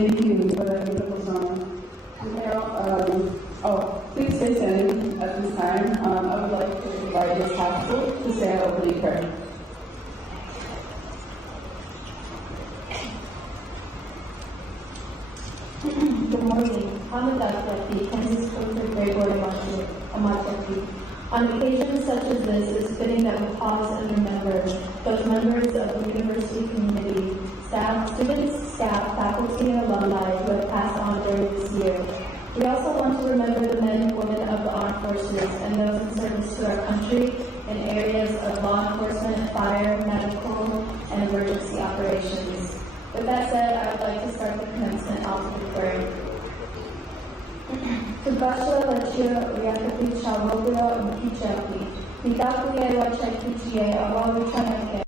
Thank you for that beautiful song. Please stay standing at this time. I would like to invite Ms. Haskell to say our opening prayer. Good morning. On occasions such as this, it's fitting that we pause and remember those members of the university community, staff, students, staff, faculty, and alumni who have passed on during this year. We also want to remember the men and women of the armed forces and those in service to our country in areas of law enforcement, fire, medical, and emergency operations. With that said, I would like to start the commencement off with prayer. Tubasha Lachia Yakati Chavobia and Kichaki. Nikakuye Wachakichie, Awalichanake,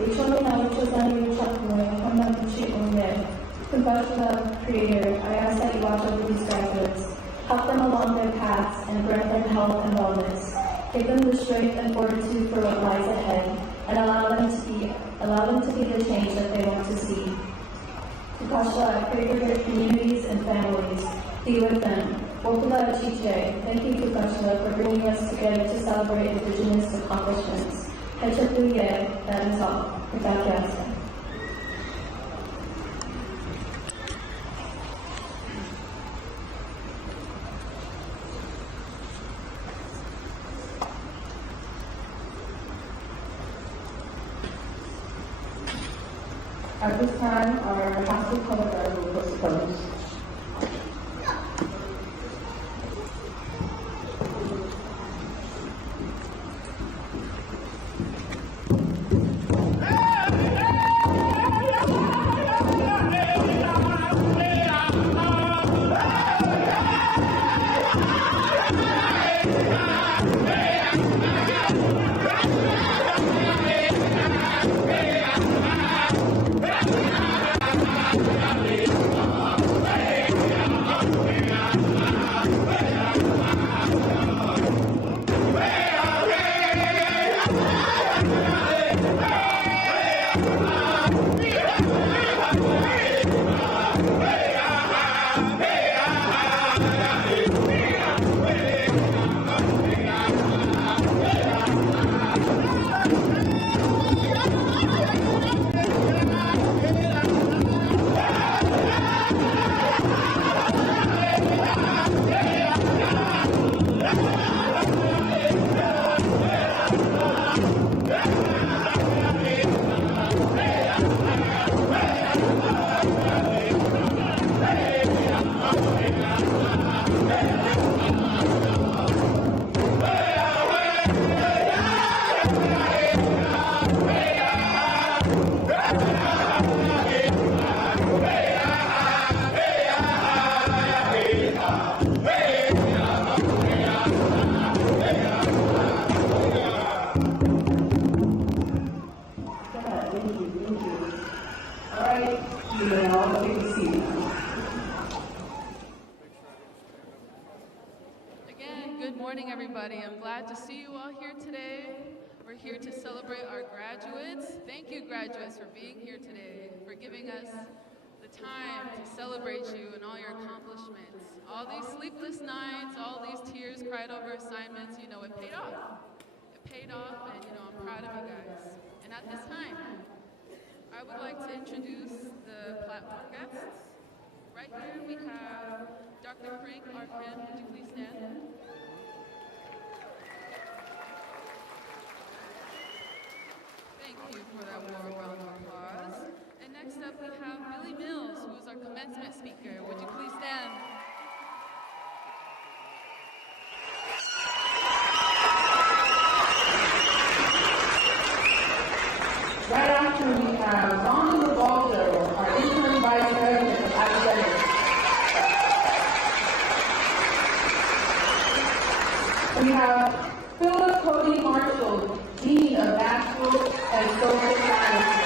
Uchomina Uchazani Uchakue, Hamachi Unye. Tubasha Creator, I ask that you watch over these graduates, help them along their paths, and grant them health and wellness. Give them the strength and fortitude for what lies ahead, and allow them to be the change that they want to see. Tubasha, I pray for their communities and families. Be with them. Wokula Chiche, thank you to Kashla for bringing us together to celebrate Indigenous accomplishments. Hechapuye, that is all. Without Yasa. At this time, our Haskell color guard will postpone. I'm glad to see you all here today. We're here to celebrate our graduates. Thank you, graduates, for being here today, for giving us the time to celebrate you and all your accomplishments. All these sleepless nights, all these tears cried over assignments, it paid off. It paid off, and I'm proud of you guys. And at this time, I would like to introduce the platform guests. Right here we have Dr. Frank Arkin. Would you please stand? Thank you for that warm round of applause. And next up we have Billy Mills, who is our commencement speaker. Would you please stand? Right after we have Don Rivaldo, our interim vice president of academics. We have Philip Cody Marshall, Dean of Natural and Social Sciences.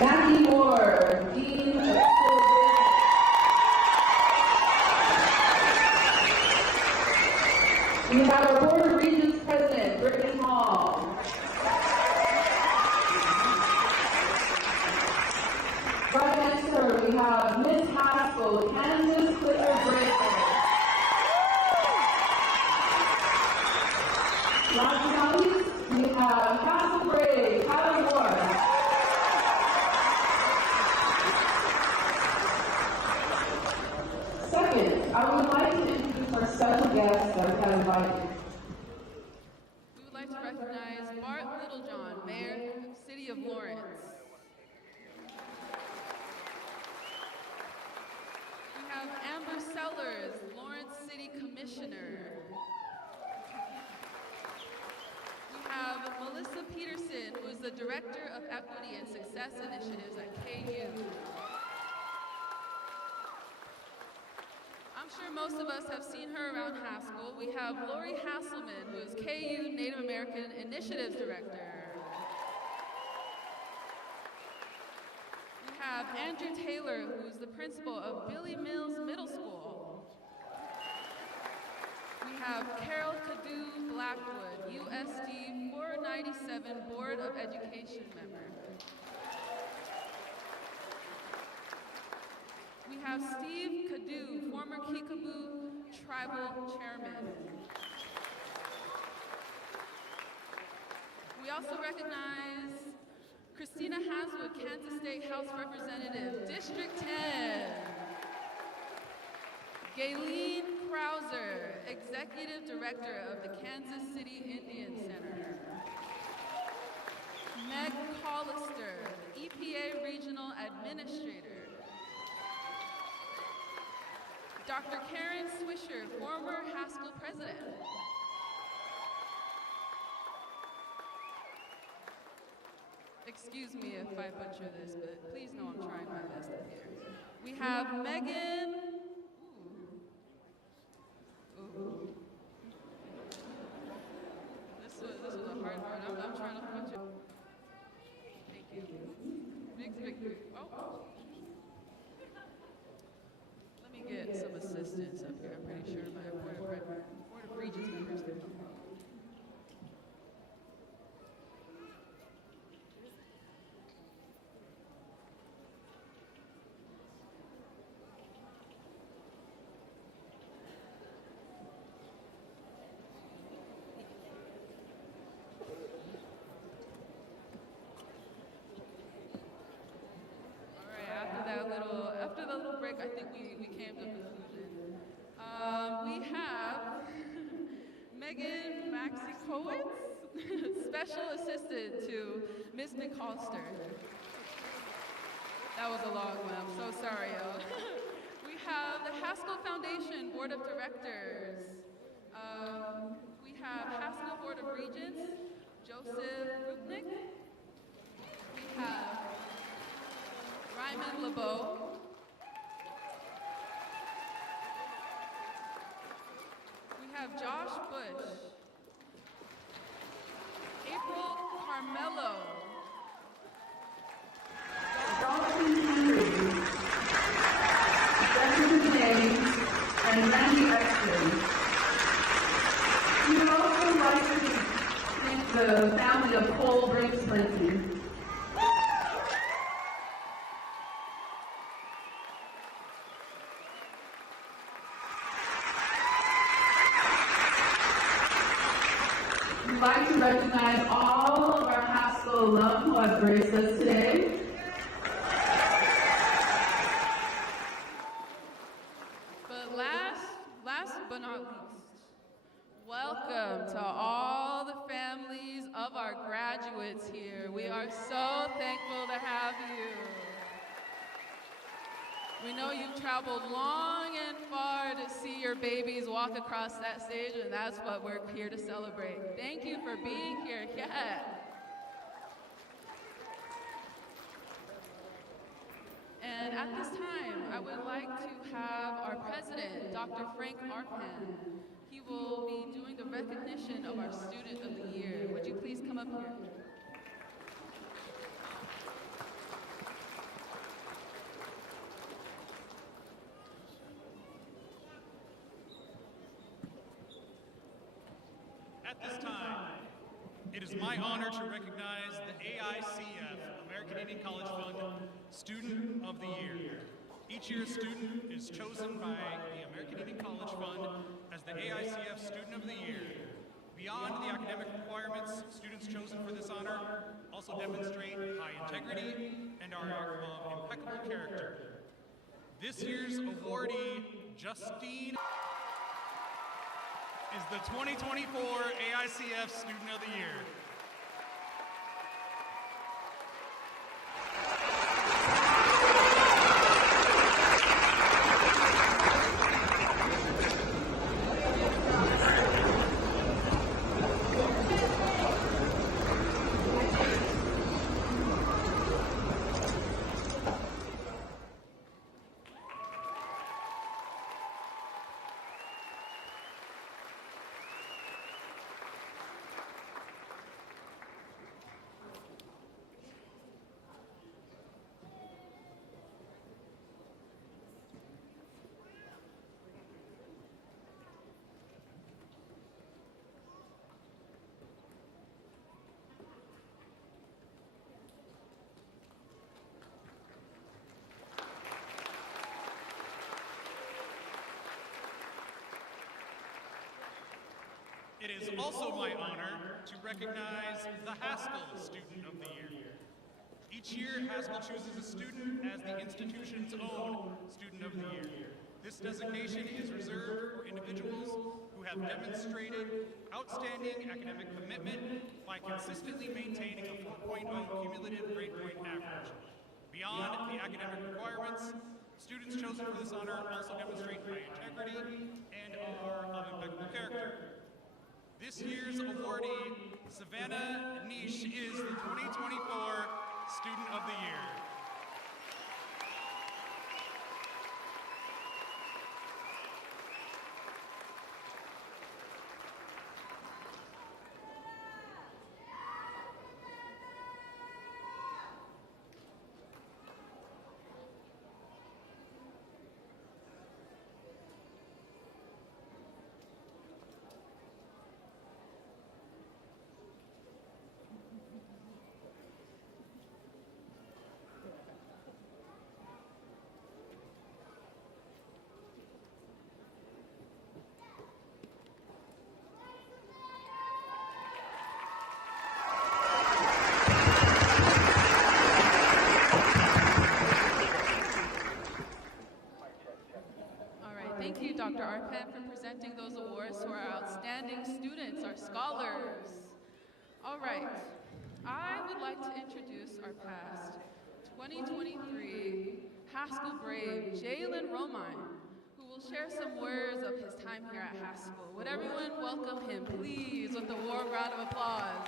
Maggie Moore, Dean of School Business. We have our Board of Regents President, Brittany Hall. guests that we have invited. We would like to recognize Bart Littlejohn, Mayor, City of Lawrence. We have Amber Sellers, Lawrence City Commissioner. We have Melissa Peterson, who is the Director of Equity and Success Initiatives at KU. I'm sure most of us have seen her around Haskell. We have Lori Hasselman, who is KU Native American Initiatives Director. We have Andrew Taylor, who is the principal of Billy Mills Middle School. We have Carol Cadu Blackwood, USD 497 Board of Education member. We have Steve Cadu, former Kickapoo Tribal Chairman. We also recognize Christina Haswood, Kansas State House Representative, District 10. Gayleen Krauser, Executive Director of the Kansas City Indian Center. Meg Hollister, EPA Regional Administrator. Dr. Karen Swisher, former Haskell President. Excuse me if I butcher this, but please know I'm trying my best up here. We have Megan. Ooh. This was a hard one. I'm trying to butcher. Thank you. Big. Oh. Let me get some assistance up here. I'm pretty sure my Board of Regents members can help. After the little break, I think we came to a conclusion. We have Megan Maxikowitz, Special Assistant to Ms. McCalster. That was a long one, I'm so sorry, y'all. We have the Haskell Foundation Board of Directors. We have Haskell Board of Regents, Joseph Rupnik. We have Ryman LeBeau. We have Josh Bush. April Carmelo. Dalton Henry, Jessica James, and Randy Exton. We would also like to thank the family of Cole Briggs Plenty. We'd like to recognize all of our Haskell alum who have graced us today. But last but not least, welcome to all the families of our graduates here. We are so thankful to have you. We know you've traveled long and far to see your babies walk across that stage, and that's what we're here to celebrate. Thank you for being here. Yeah. And at this time, I would like to have our president, Dr. Frank Arpan. He will be doing the recognition of our Student of the Year. Would you please come up here? At this time, it is my honor to recognize the AICF, American Indian College Fund, Student of the Year. Each year, a student is chosen by the American Indian College Fund as the AICF Student of the Year. Beyond the academic requirements, students chosen for this honor also demonstrate high integrity and are of impeccable character. This year's awardee, Justine, is the 2024 AICF Student of the Year. It is also my honor to recognize the Haskell Student of the Year. Each year, Haskell chooses a student as the institution's own Student of the Year. This designation is reserved for individuals who have demonstrated outstanding academic commitment by consistently maintaining a 4.0 cumulative grade point average. Beyond the academic requirements, students chosen for this honor also demonstrate high integrity and are of impeccable character. This year's awardee, Savannah Niche, is the 2024 Student of the Year. Thank you, Dr. Arpan, for presenting those awards to our outstanding students, our scholars. All right, I would like to introduce our past 2023 Haskell Brave, Jalen Romine, who will share some words of his time here at Haskell. Would everyone welcome him, please, with a warm round of applause?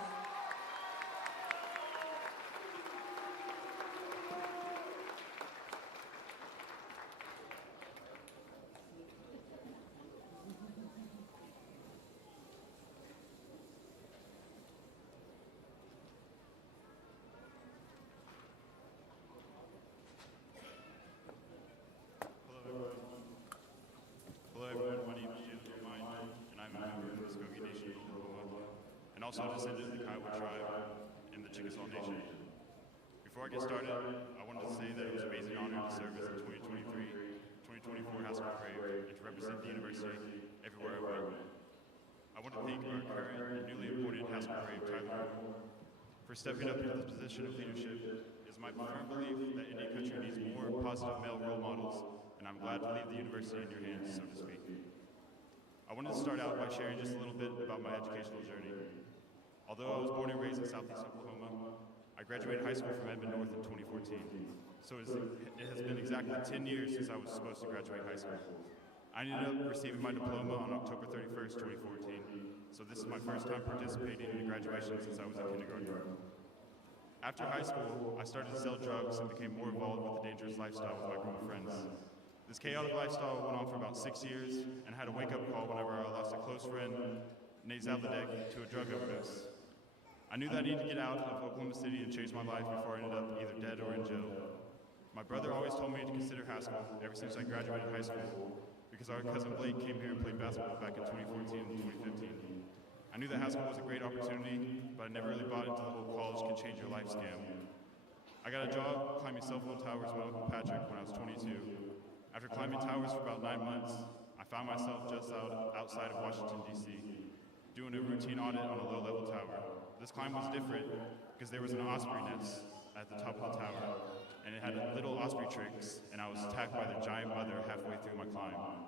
Hello everyone, my name is Jalen Romine, and I'm a member of the Muskogee Nation of Diploma, and also a descendant of the Kiowa tribe and the Chickasaw Nation. Before I get started, I wanted to say that it was an amazing honor to serve as the 2023-2024 Haskell Brave and to represent the university everywhere I went. I want to thank our current and newly appointed Haskell Brave, Tyler Moore, for stepping up into this position of leadership. It is my firm belief that Indian country needs more positive male role models, and I'm glad to leave the university in your hands, so to speak. I wanted to start out by sharing just a little bit about my educational journey. Although I was born and raised in Southeast Oklahoma, I graduated high school from Edmond North in 2014. So it has been exactly 10 years since I was supposed to graduate high school. I ended up receiving my diploma on October 31st, 2014. So this is my first time participating in a graduation since I was in kindergarten. After high school, I started to sell drugs and became more involved with the dangerous lifestyle with my group of friends. This chaotic lifestyle went on for about 6 years, and I had a wake-up call whenever I lost a close friend, Nate Zavadek, to a drug overdose. I knew that I needed to get out of Oklahoma City and change my life before I ended up either dead or in jail. My brother always told me to consider Haskell ever since I graduated high school, because our cousin Blake came here and played basketball back in 2014 and 2015. I knew that Haskell was a great opportunity, but I never really bought into the whole college can change your life scam. I got a job climbing cell phone towers with my Uncle Patrick when I was 22. After climbing towers for about 9 months, I found myself just outside of Washington, D.C., doing a routine audit on a low-level tower. This climb was different because there was an osprey nest at the top of the tower, and it had little osprey tricks, and I was attacked by the giant mother halfway through my climb.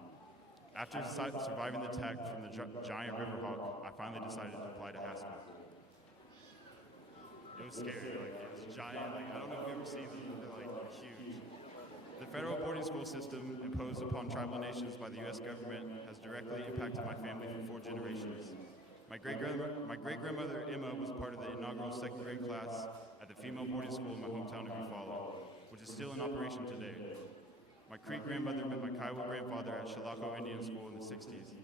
After surviving the attack from the giant riverhawk, I finally decided to apply to Haskell. It was scary, like it was giant, like I don't know if you've ever seen them, they're like huge. The federal boarding school system imposed upon tribal nations by the U.S. government has directly impacted my family for 4 generations. My great-grandmother Emma was part of the inaugural 2nd grade class at the female boarding school in my hometown of Eufaula, which is still in operation today. My Creek grandmother met my Kiowa grandfather at Chilocco Indian School in the 60s.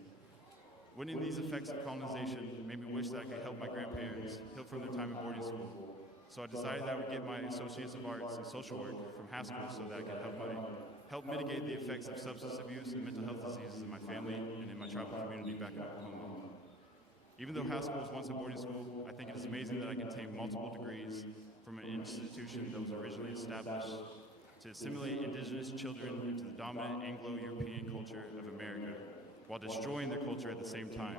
Witnessing these effects of colonization made me wish that I could help my grandparents heal from their time in boarding school. So I decided that I would get my Associates of Arts in Social Work from Haskell so that I could help mitigate the effects of substance abuse and mental health diseases in my family and in my tribal community back in Oklahoma. Even though Haskell was once a boarding school, I think it is amazing that I can obtain multiple degrees from an institution that was originally established to assimilate indigenous children into the dominant Anglo-European culture of America, while destroying their culture at the same time.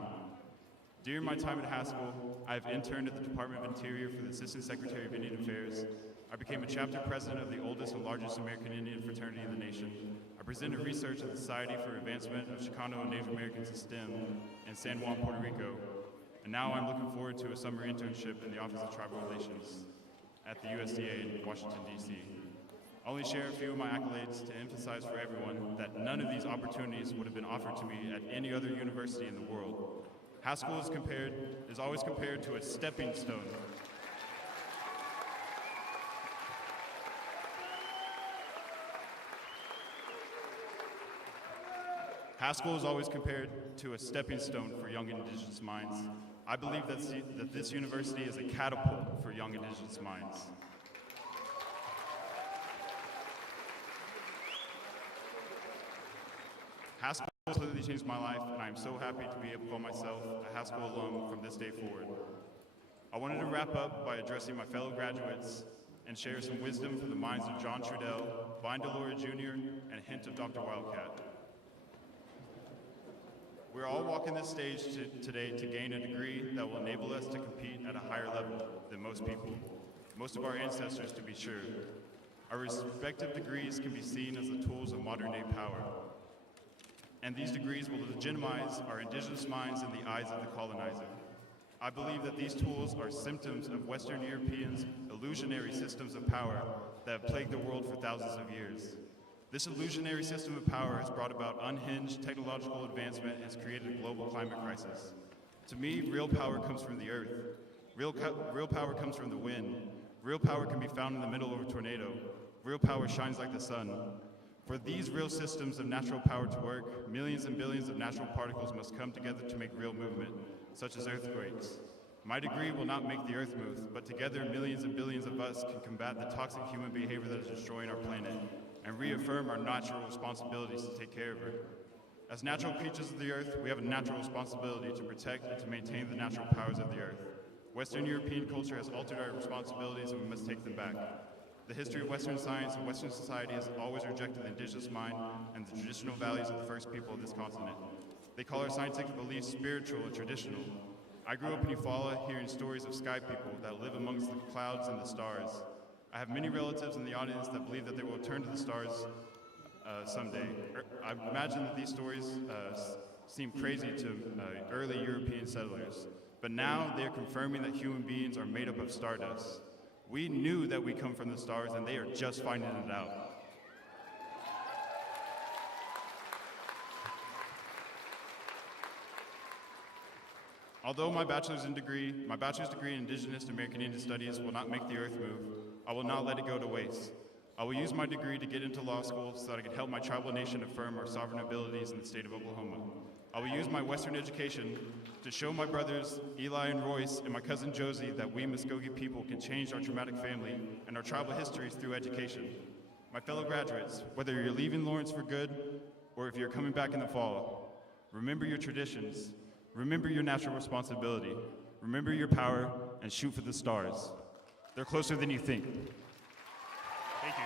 During my time at Haskell, I have interned at the Department of Interior for the Assistant Secretary of Indian Affairs. I became a chapter president of the oldest and largest American Indian fraternity in the nation. I presented research at the Society for Advancement of Chicano and Native Americans in STEM in San Juan, Puerto Rico. And now I'm looking forward to a summer internship in the Office of Tribal Relations at the USDA in Washington, D.C. I'll only share a few of my accolades to emphasize for everyone that none of these opportunities would have been offered to me at any other university in the world. Haskell is always compared to a stepping stone. Haskell is always compared to a stepping stone for young Indigenous minds. I believe that this university is a catapult for young Indigenous minds. Haskell completely changed my life, and I am so happy to be able to call myself a Haskell alum from this day forward. I wanted to wrap up by addressing my fellow graduates and share some wisdom from the minds of John Trudell, Vine Delora Jr., and a hint of Dr. Wildcat. We're all walking this stage today to gain a degree that will enable us to compete at a higher level than most people, most of our ancestors to be sure. Our respective degrees can be seen as the tools of modern-day power. And these degrees will legitimize our indigenous minds in the eyes of the colonizer. I believe that these tools are symptoms of Western Europeans' illusionary systems of power that have plagued the world for thousands of years. This illusionary system of power has brought about unhinged technological advancement and has created a global climate crisis. To me, real power comes from the earth. Real power comes from the wind. Real power can be found in the middle of a tornado. Real power shines like the sun. For these real systems of natural power to work, millions and billions of natural particles must come together to make real movement, such as earthquakes. My degree will not make the earth move, but together millions and billions of us can combat the toxic human behavior that is destroying our planet and reaffirm our natural responsibilities to take care of her. As natural creatures of the earth, we have a natural responsibility to protect and to maintain the natural powers of the earth. Western European culture has altered our responsibilities and we must take them back. The history of Western science and Western society has always rejected the indigenous mind and the traditional values of the first people of this continent. They call our scientific beliefs spiritual and traditional. I grew up in Eufaula hearing stories of sky people that live amongst the clouds and the stars. I have many relatives in the audience that believe that they will return to the stars someday. I imagine that these stories seem crazy to early European settlers, but now they are confirming that human beings are made up of stardust. We knew that we come from the stars, and they are just finding it out. Although my bachelor's degree in Indigenous and American Indian Studies will not make the earth move, I will not let it go to waste. I will use my degree to get into law school so that I can help my tribal nation affirm our sovereign abilities in the state of Oklahoma. I will use my Western education to show my brothers, Eli and Royce, and my cousin Josie that we Muskogee people can change our traumatic family and our tribal histories through education. My fellow graduates, whether you're leaving Lawrence for good or if you're coming back in the fall, remember your traditions, remember your natural responsibility, remember your power, and shoot for the stars. They're closer than you think. Thank you.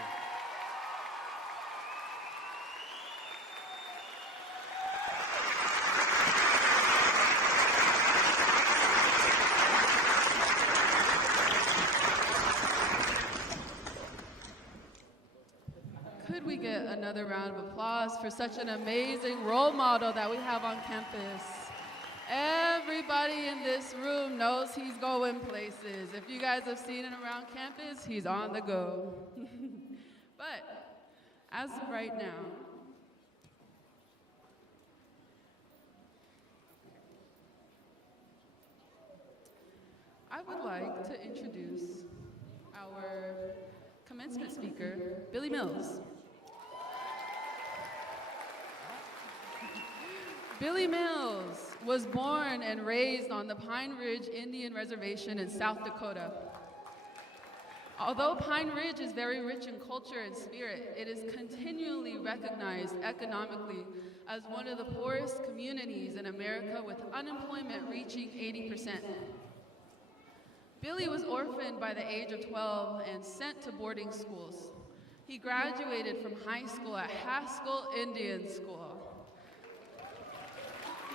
Could we get another round of applause applause for such an amazing role model that we have on campus. Everybody in this room knows he's going places. If you guys have seen him around campus, he's on the go. But as of right now, I would like to introduce our commencement speaker, Billy Mills. Billy Mills was born and raised on the Pine Ridge Indian Reservation in South Dakota. Although Pine Ridge is very rich in culture and spirit, it is continually recognized economically as one of the poorest communities in America, with unemployment reaching 80%. Billy was orphaned by the age of 12 and sent to boarding schools. He graduated from high school at Haskell Indian School.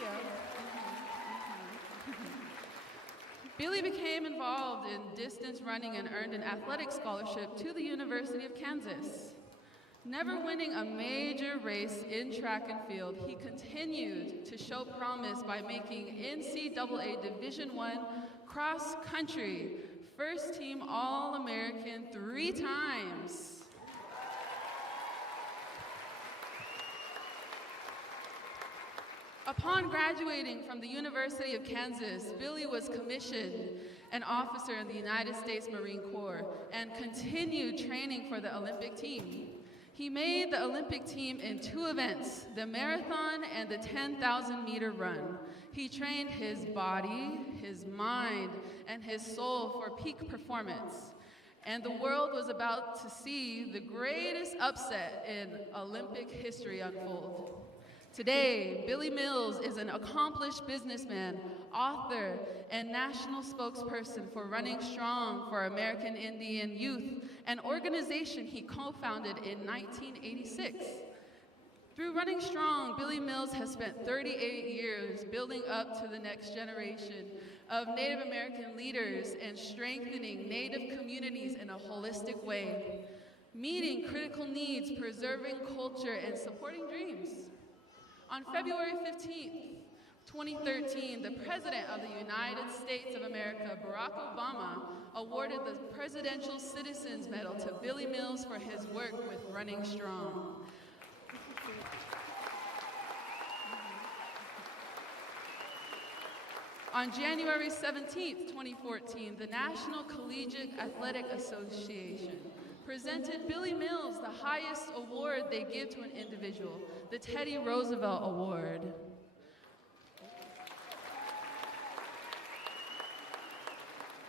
Yeah. Billy became involved in distance running and earned an athletic scholarship to the University of Kansas. Never winning a major race in track and field, he continued to show promise by making NCAA Division I cross country first team All-American 3 times. Upon graduating from the University of Kansas, Billy was commissioned an officer in the United States Marine Corps and continued training for the Olympic team. He made the Olympic team in 2 events, the marathon and the 10,000-meter run. He trained his body, his mind, and his soul for peak performance. And the world was about to see the greatest upset in Olympic history unfold. Today, Billy Mills is an accomplished businessman, author, and national spokesperson for Running Strong for American Indian Youth, an organization he co-founded in 1986. Through Running Strong, Billy Mills has spent 38 years building up to the next generation of Native American leaders and strengthening Native communities in a holistic way, meeting critical needs, preserving culture, and supporting dreams. On February 15th, 2013, the President of the United States of America, Barack Obama, awarded the Presidential Citizens Medal to Billy Mills for his work with Running Strong. On January 17th, 2014, the National Collegiate Athletic Association presented Billy Mills the highest award they give to an individual, the Teddy Roosevelt Award.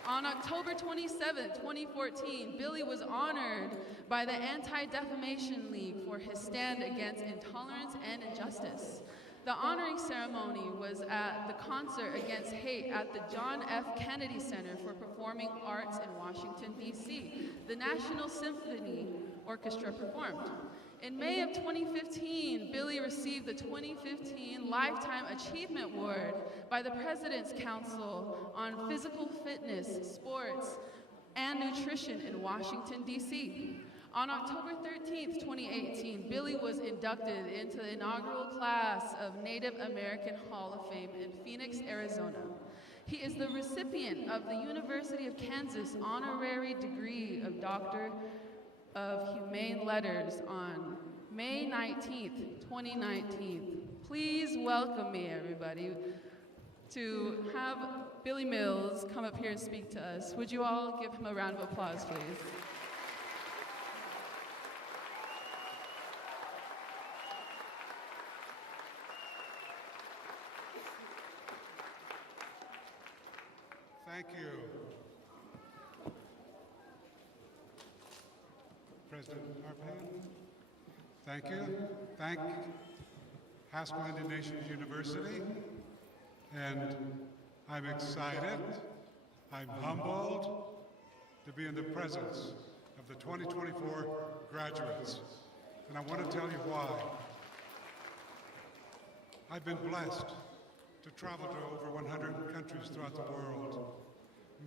On October 27, 2014, Billy was honored by the Anti-Defamation League for his stand against intolerance and injustice. The honoring ceremony was at the Concert Against Hate at the John F. Kennedy Center for Performing Arts in Washington, D.C. The National Symphony Orchestra performed. In May of 2015, Billy received the 2015 Lifetime Achievement Award by the President's Council on Physical Fitness, Sports, and Nutrition in Washington, D.C. On October 13th, 2018, Billy was inducted into the inaugural class of Native American Hall of Fame in Phoenix, Arizona. He is the recipient of the University of Kansas honorary degree of Doctor of Humane Letters on May 19th, 2019. Please welcome me, everybody, to have Billy Mills come up here and speak to us. Would you all give him a round of applause, please? Thank you. President Arpan, thank you. Thank Haskell Indian Nations University. And I'm excited, I'm humbled to be in the presence of the 2024 graduates. And I want to tell you why. I've been blessed to travel to over 100 countries throughout the world.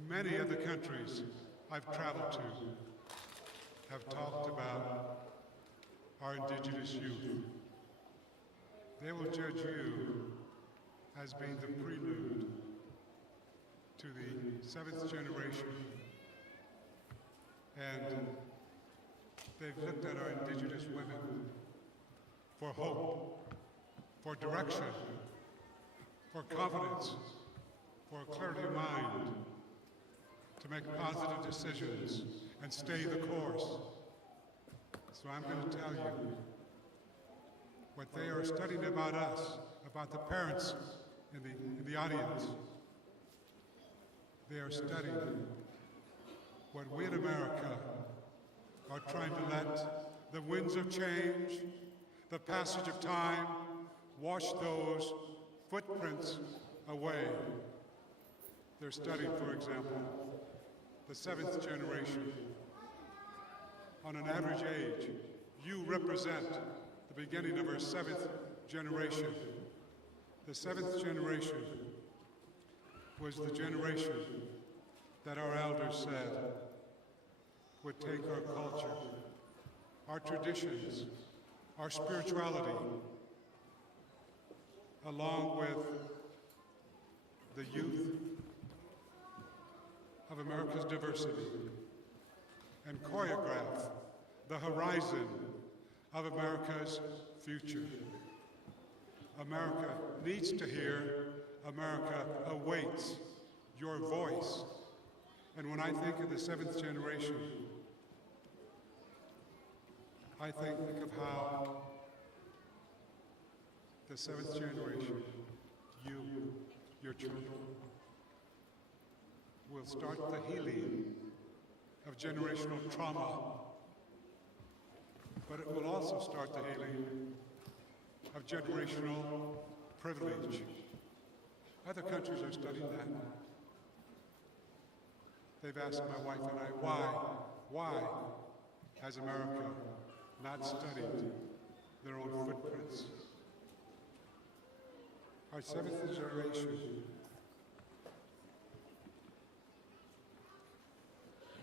Many of the countries I've traveled to have talked about our indigenous youth They will judge you as being the prelude to the seventh generation. And they've looked at our indigenous women for hope, for direction, for confidence, for clarity of mind, to make positive decisions and stay the course. So I'm going to tell you what they are studying about us, about the parents in the audience. They are studying what we in America are trying to let the winds of change, the passage of time, wash those footprints away. They're studying, for example, the seventh generation. On an average age, you represent the beginning of our seventh generation. The seventh generation was the generation that our elders said would take our culture, our traditions, our spirituality, along with the youth of America's diversity, and choreograph the horizon of America's future. America needs to hear, America awaits your voice. And when I think of the seventh generation, I think of how the seventh generation, you, your children, will start the healing of generational trauma, but it will also start the healing of generational privilege. Other countries are studying that. They've asked my wife and I, why has America not studied their own footprints? Our seventh generation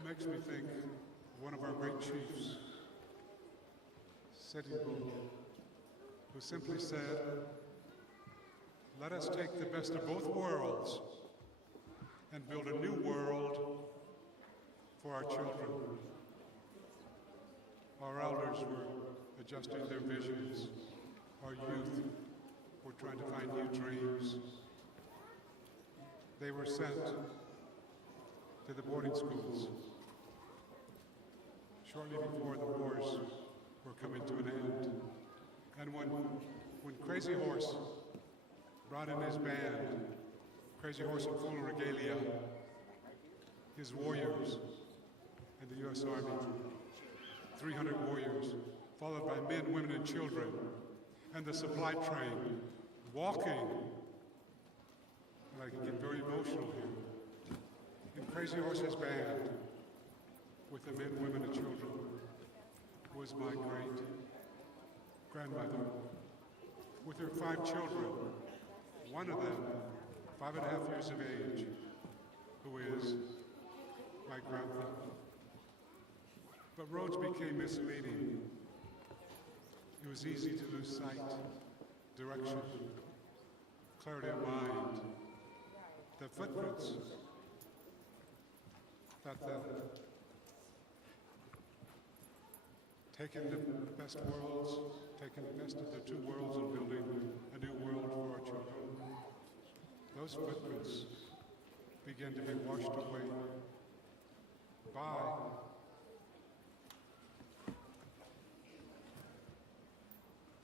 makes me think of one of our great chiefs, Sitting Bull, who simply said, "Let us take the best of both worlds and build a new world for our children." Our elders were adjusting their visions. Our youth were trying to find new dreams. They were sent to the boarding schools shortly before the wars were coming to an end. And when Crazy Horse brought in his band, Crazy Horse in full regalia, his warriors in the U.S. Army, 300 warriors, followed by men, women, and children, and the supply train, walking, and I can get very emotional here, in Crazy Horse's band, with the men, women, and children, was my great-grandmother, with her 5 children, one of them 5.5 years of age, who is my grandpa. But roads became misleading. It was easy to lose sight, direction, clarity of mind. The footprints that taking the best worlds, taking the best of the two worlds and building a new world for our children. Those footprints begin to be washed away by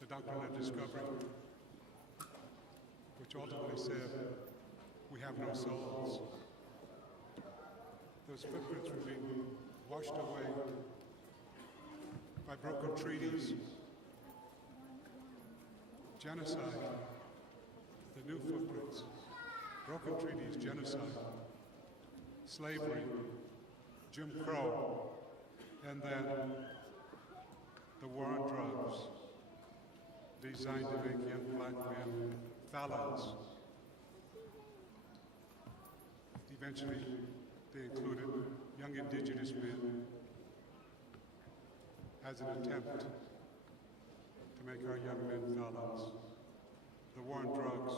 the doctrine of discovery, which ultimately said we have no souls. Those footprints were being washed away by broken treaties, genocide, the new footprints, broken treaties, genocide, slavery, Jim Crow, and then the war on drugs, designed to make young black men felons. Eventually, they included young indigenous men as an attempt to make our young men felons. the war on drugs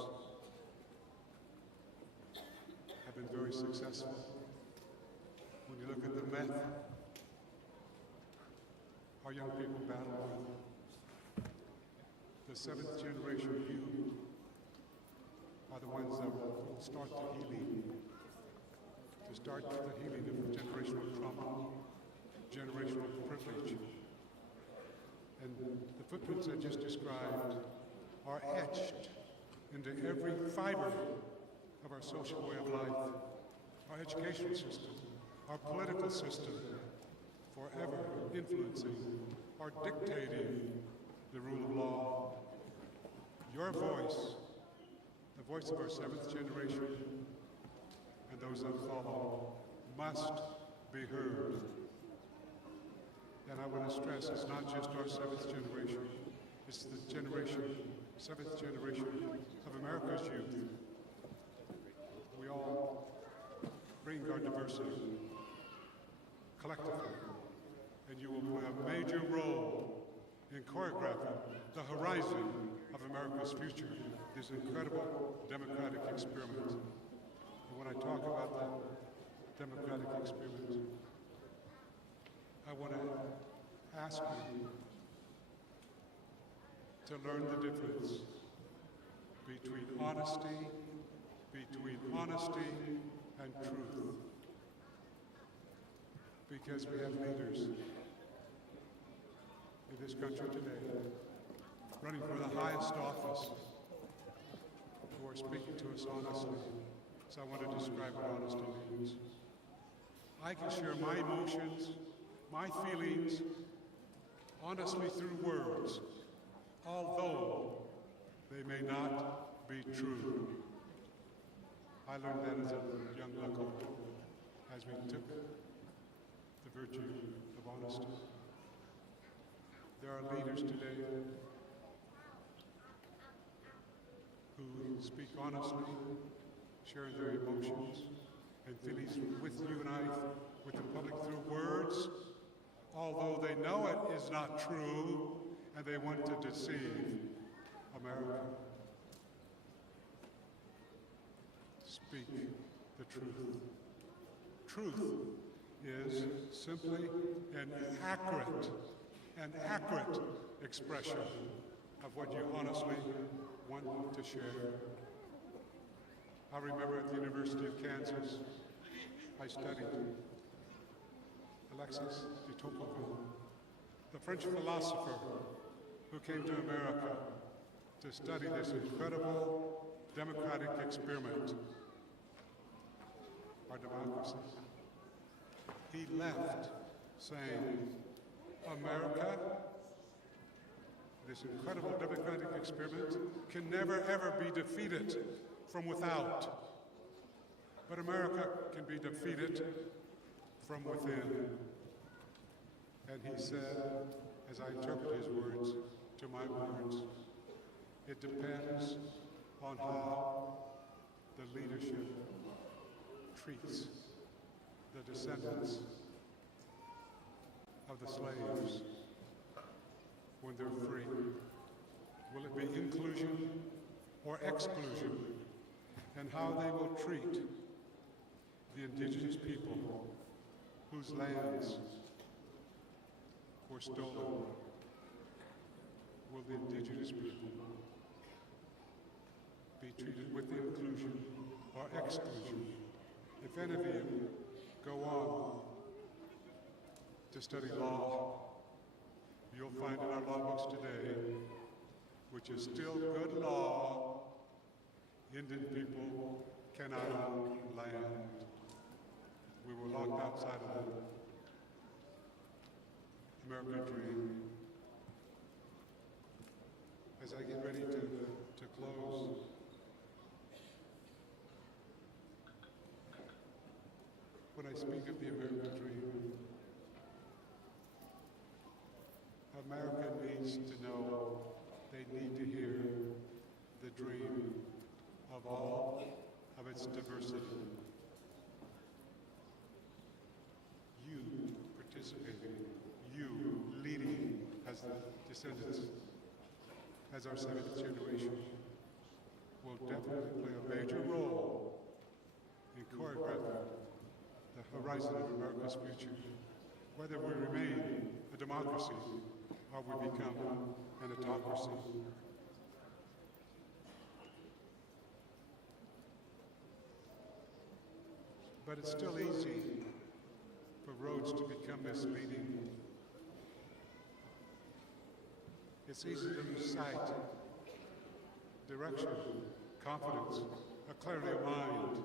have been very successful. When you look at the meth our young people battle with, the seventh generation youth are the ones that will start the healing, to start the healing of generational trauma, generational privilege. And the footprints I just described are etched into every fiber of our social way of life, our educational system, our political system, forever influencing or dictating the rule of law. Your voice, the voice of our seventh generation, and those that follow, must be heard. And I want to stress, it's not just our seventh generation, it's the seventh generation of America's youth. We all bring our diversity collectively, and you will play a major role in choreographing the horizon of America's future, this incredible democratic experiment. And when I talk about the democratic experiment, I want to ask you to learn the difference between honesty and truth. Because we have leaders in this country today running for the highest office who are speaking to us honestly. So I want to describe what honesty means. I can share my emotions, my feelings, honestly through words, although they may not be true. I learned that as a young bucko, as we took the virtue of honesty. There are leaders today who speak honestly, sharing their emotions and feelings with you and I, with the public through words, although they know it is not true and they want to deceive America. Speak the truth. Truth is simply an accurate expression of what you honestly want to share. I remember at the University of Kansas, I studied Alexis de Tocqueville, the French philosopher who came to America to study this incredible democratic experiment, our democracy. He left saying, America, this incredible democratic experiment, can never ever be defeated from without. But America can be defeated from within. And he said, as I interpret his words to my words, it depends on how the leadership treats the descendants of the slaves when they're free. Will it be inclusion or exclusion? And how they will treat the indigenous people whose lands were stolen. Will the indigenous people be treated with inclusion or exclusion? If any of you go on to study law, you'll find in our law books today, which is still good law, Indian people cannot own land. We were locked outside of the American dream. As I get ready to close, when I speak of the American dream, America needs to know, they need to hear the dream of all of its diversity. You participating, you leading as the descendants, as our seventh generation, will definitely play a major role in choreographing the horizon of America's future, whether we remain a democracy or we become an autocracy. But it's still easy for roads to become misleading. It's easy to lose sight, direction, confidence, a clarity of mind.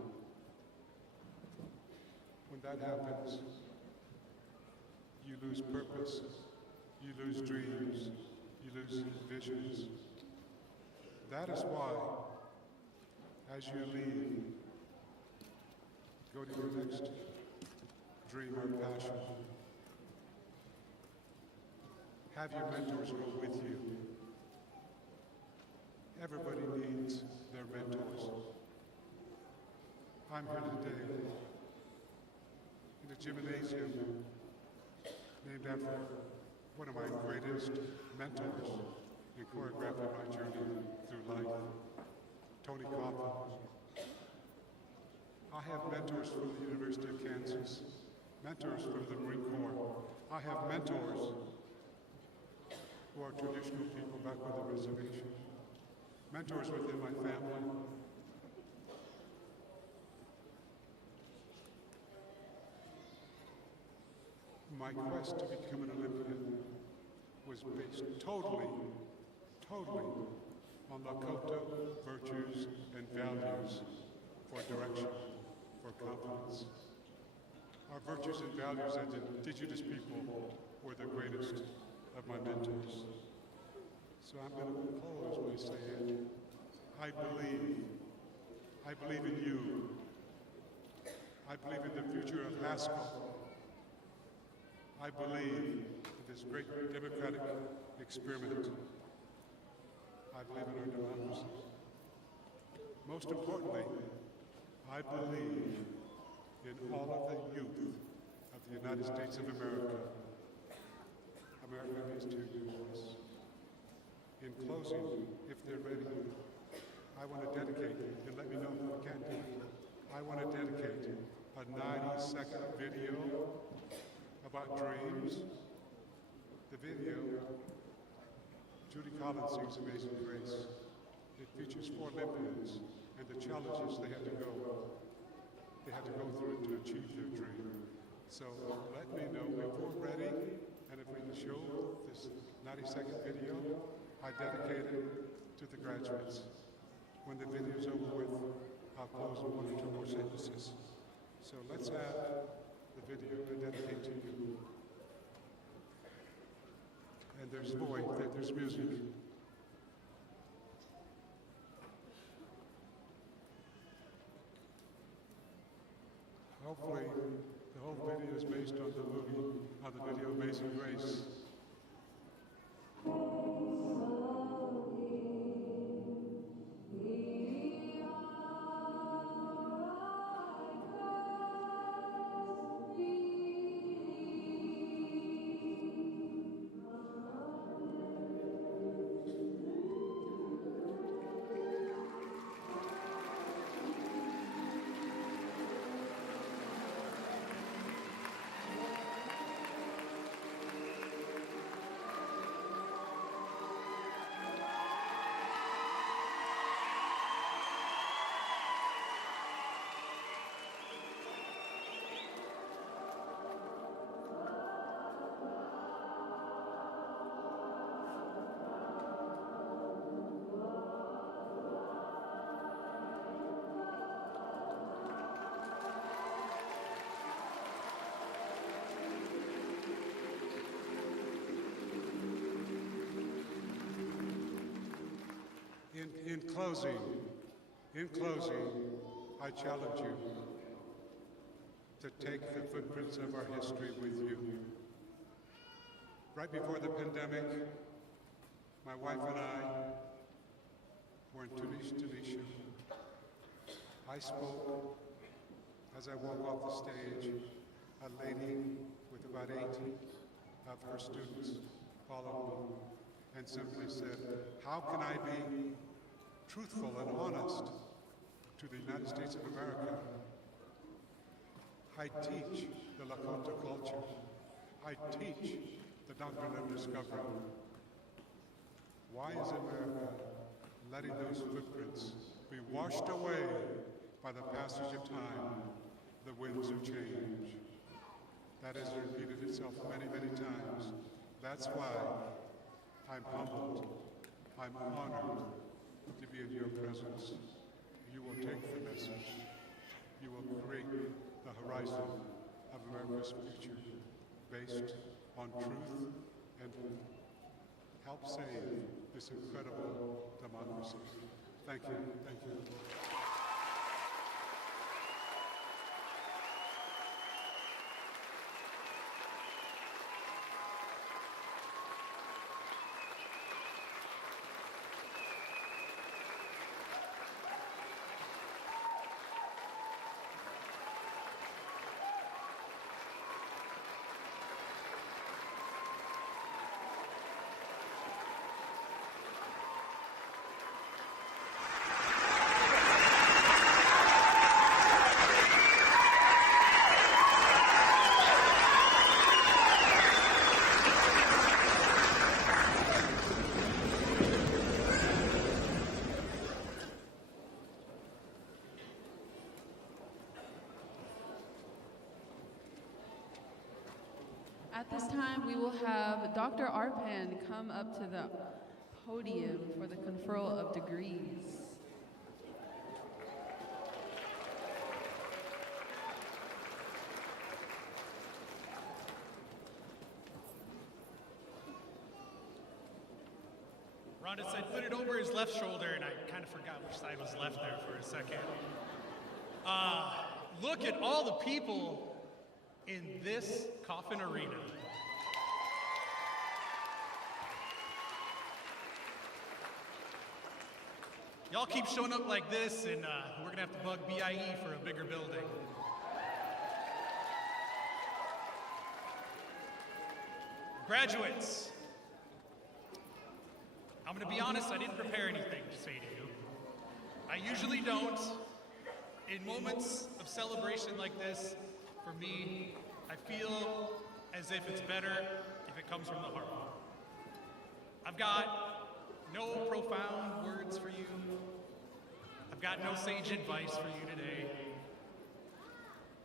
When that happens, you lose purpose, you lose dreams, you lose visions. That is why, as you leave, go to your next dream or passion. Have your mentors go with you. Everybody needs their mentors. I'm here today in a gymnasium named after one of my greatest mentors in choreographing my journey through life, Tony Coffin. I have mentors from the University of Kansas, mentors from the Marine Corps. I have mentors who are traditional people back on the reservation, mentors within my family. My quest to become an Olympian was based totally on Lakota virtues and values for direction, for confidence. Our virtues and values as indigenous people were the greatest of my mentors. So I'm going to close by saying, I believe in you. I believe in the future of Haskell. I believe in this great democratic experiment. I believe in our democracy. Most importantly, I believe in all of the youth of the United States of America. America needs to do this. In closing, if they're ready, I want to dedicate, and let me know if we can do it, I want to dedicate a 90-second video about dreams. The video, Judy Collins sings Amazing Grace. It features 4 Olympians and the challenges they had to go through to achieve their dream. So let me know if we're ready, and if we can show this 90-second video, I dedicate it to the graduates. When the video's over with, I'll close in 1 or 2 more sentences. So let's have the video I dedicate to you. And there's voice, there's music. Hopefully, the whole video is based on the video Amazing Grace. In closing, I challenge you to take the footprints of our history with you. Right before the pandemic, my wife and I were in Tunis, Tunisia. I spoke, as I walked off the stage, a lady with about 8 of her students followed me and simply said, "How can I be truthful and honest to the United States of America. I teach the Lakota culture. I teach the doctrine of discovery. Why is America letting those footprints be washed away by the passage of time, the winds of change? That has repeated itself many, many times. That's why I'm humbled, I'm honored to be in your presence. You will take the message. You will create the horizon of America's future based on truth and help save this incredible democracy. Thank you. Thank you. At this time, we will have Dr. Arpan come up to the podium for the conferral of degrees. Rhonda said put it over his left shoulder, and I kind of forgot which side was left there for a second. Look at all the people in this Coffin Arena. Y'all keep showing up like this, and we're gonna have to bug BIE for a bigger building. Graduates, I'm gonna be honest, I didn't prepare anything to say to you. I usually don't. In moments of celebration like this, for me, I feel as if it's better if it comes from the heart. I've got no profound words for you. I've got no sage advice for you today.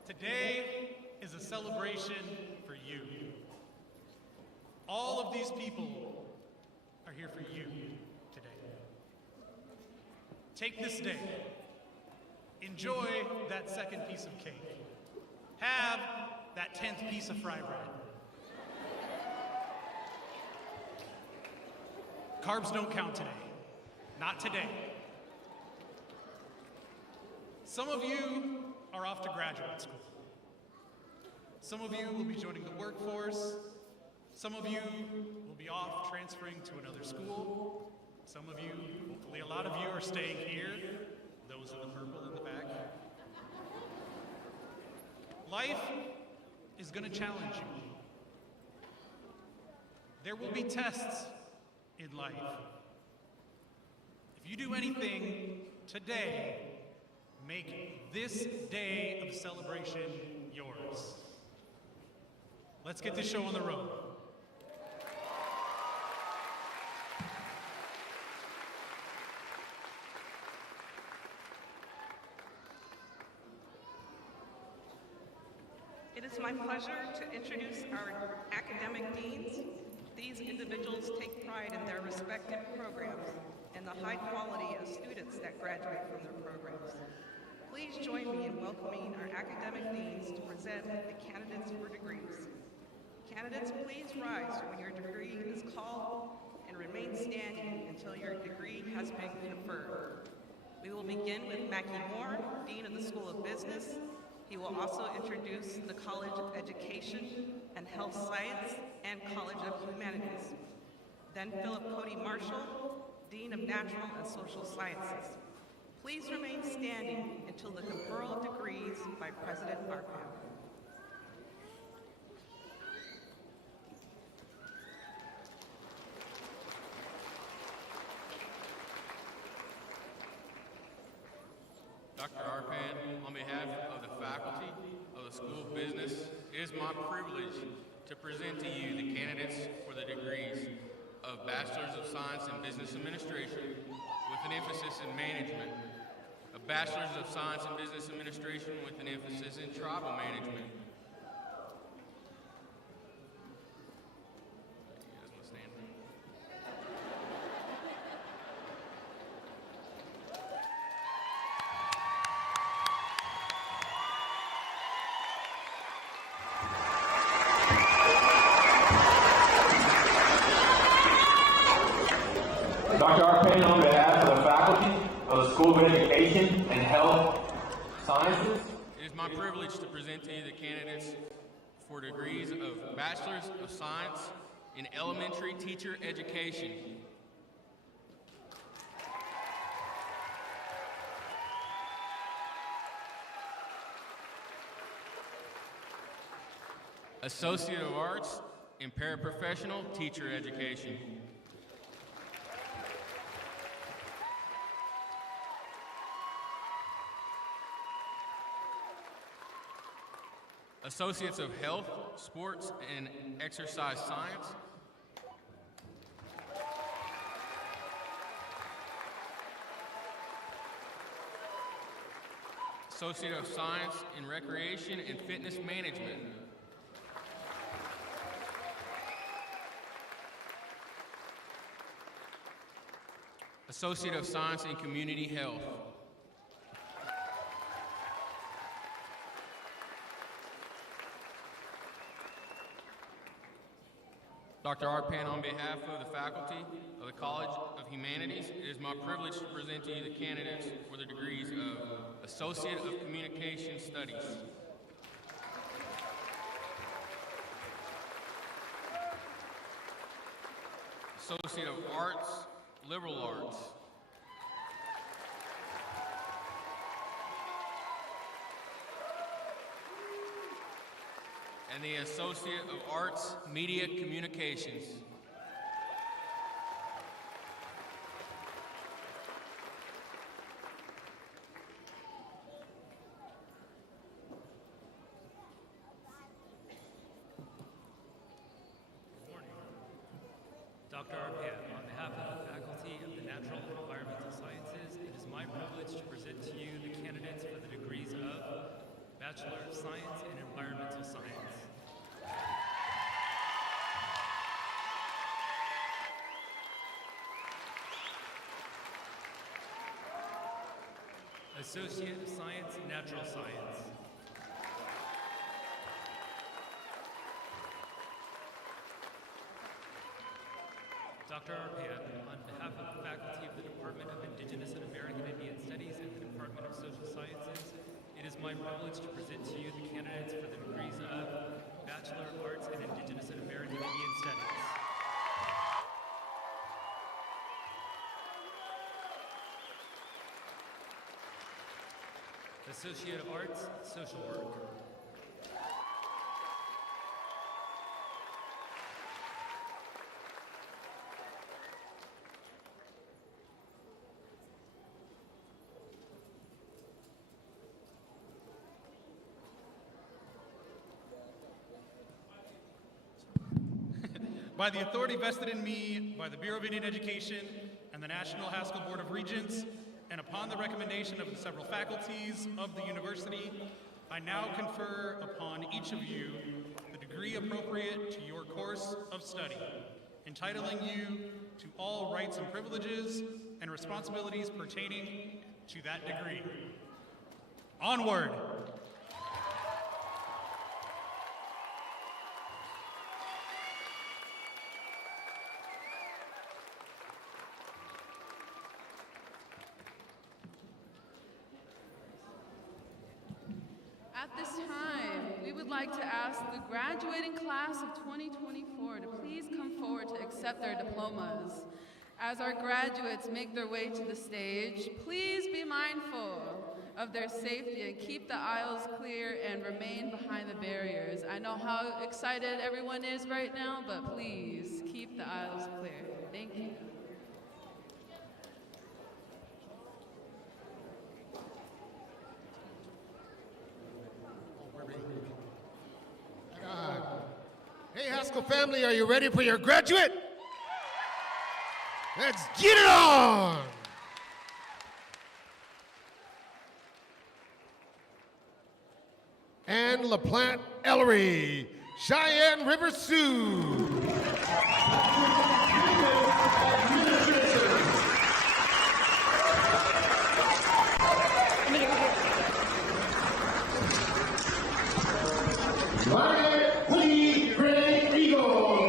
Today is a celebration for you. All of these people are here for you today. Take this day. Enjoy that second piece of cake. Have that 10th piece of fry bread. Carbs don't count today. Not today. Some of you are off to graduate school. Some of you will be joining the workforce. Some of you will be off transferring to another school. Some of you, hopefully a lot of you, are staying here. Those in the purple in the back. Life is going to challenge you. There will be tests in life. If you do anything today, make this day of celebration yours. Let's get this show on the road. It is my pleasure to introduce our academic deans. These individuals take pride in their respective programs and the high quality of students that graduate from their programs. Please join me in welcoming our academic deans to present the candidates for degrees. Candidates, please rise when your degree is called and remain standing until your degree has been conferred. We will begin with Mackie Moore, Dean of the School of Business. He will also introduce the College of Education and Health Science and College of Humanities. Then Philip Cody Marshall, Dean of Natural and Social Sciences. Please remain standing until the conferral of degrees by President Arpan. faculty of the School of Business, it is my privilege to present to you the candidates for the degrees of Bachelor's of Science in Business Administration with an emphasis in management, a Bachelor's of Science in Business Administration with an emphasis in tribal management. You guys want to stand? Dr. Arpin, on behalf of the faculty of the School of Education and Health Sciences. It is my privilege to present to you the candidates for degrees of Bachelor's of Science in Elementary Teacher Education. Associate of Arts in Paraprofessional Teacher Education. Associates of Health, Sports, and Exercise Science. Associate of Science in Recreation and Fitness Management. Associate of Science in Community Health. Dr. Arpan, on behalf of the faculty of the College of Humanities, it is my privilege to present to you the candidates for the degrees of Associate of Communication Studies. Associate of Arts, Liberal Arts. And the Associate of Arts, Media Communications. Dr. Arpan, on behalf of the faculty of the Natural and Environmental Sciences, it is my privilege to present to you the candidates for the degrees of Bachelor of Science in Environmental Science. Associate of Science in Natural Science. Dr. Arpan, on behalf of the faculty of the Department of Indigenous and American Indian Studies and the Department of Social Sciences, it is my privilege to present to you the candidates for the degrees of Bachelor of Arts in Indigenous and American Indian Studies. Associate of Arts, Social Work. By the authority vested in me by the Bureau of Indian Education and the National Haskell Board of Regents, and upon the recommendation of the several faculties of the university, I now confer upon each of you the degree appropriate to your course of study, entitling you to all rights and privileges and responsibilities pertaining to that degree. Onward! At this time, we would like to ask the graduating class of 2024 to please come forward to accept their diplomas. As our graduates make their way to the stage, please be mindful of their safety and keep the aisles clear and remain behind the barriers. I know how excited everyone is right now, but please keep the aisles clear. Thank you. Haskell family, are you ready for your graduate? Let's get it on! And LaPlante Ellery, Cheyenne River Sioux. Margaret Lee Gray Eagle,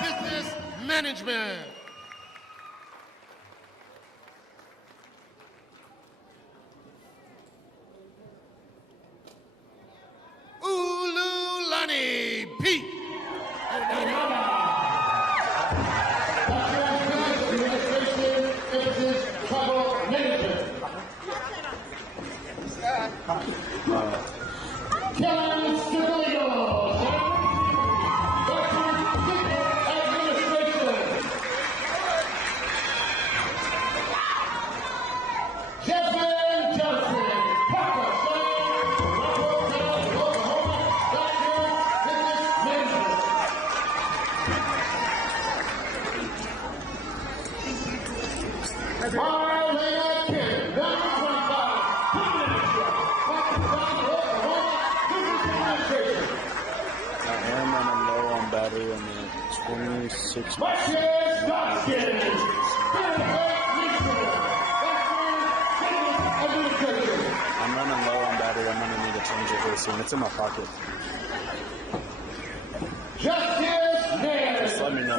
Business Management. Ululani Pete. Kellen Sturlio, Administration. Jasmine Johnson, Papa Oklahoma, Business Management. Marlena Kim, I am on a low on battery on the 26. I'm running low on battery. I'm gonna need to change it here soon. It's in my pocket. Just let me know.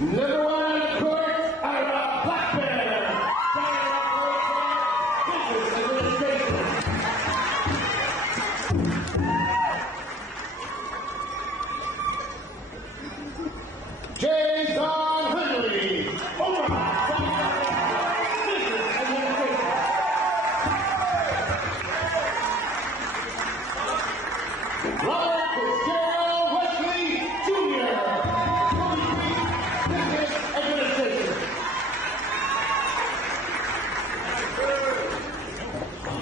Number one on the court, Ira Blackbear. Business Administration. Jason Henry, Omaha. Business Administration. Robert Fitzgerald Wesley Jr.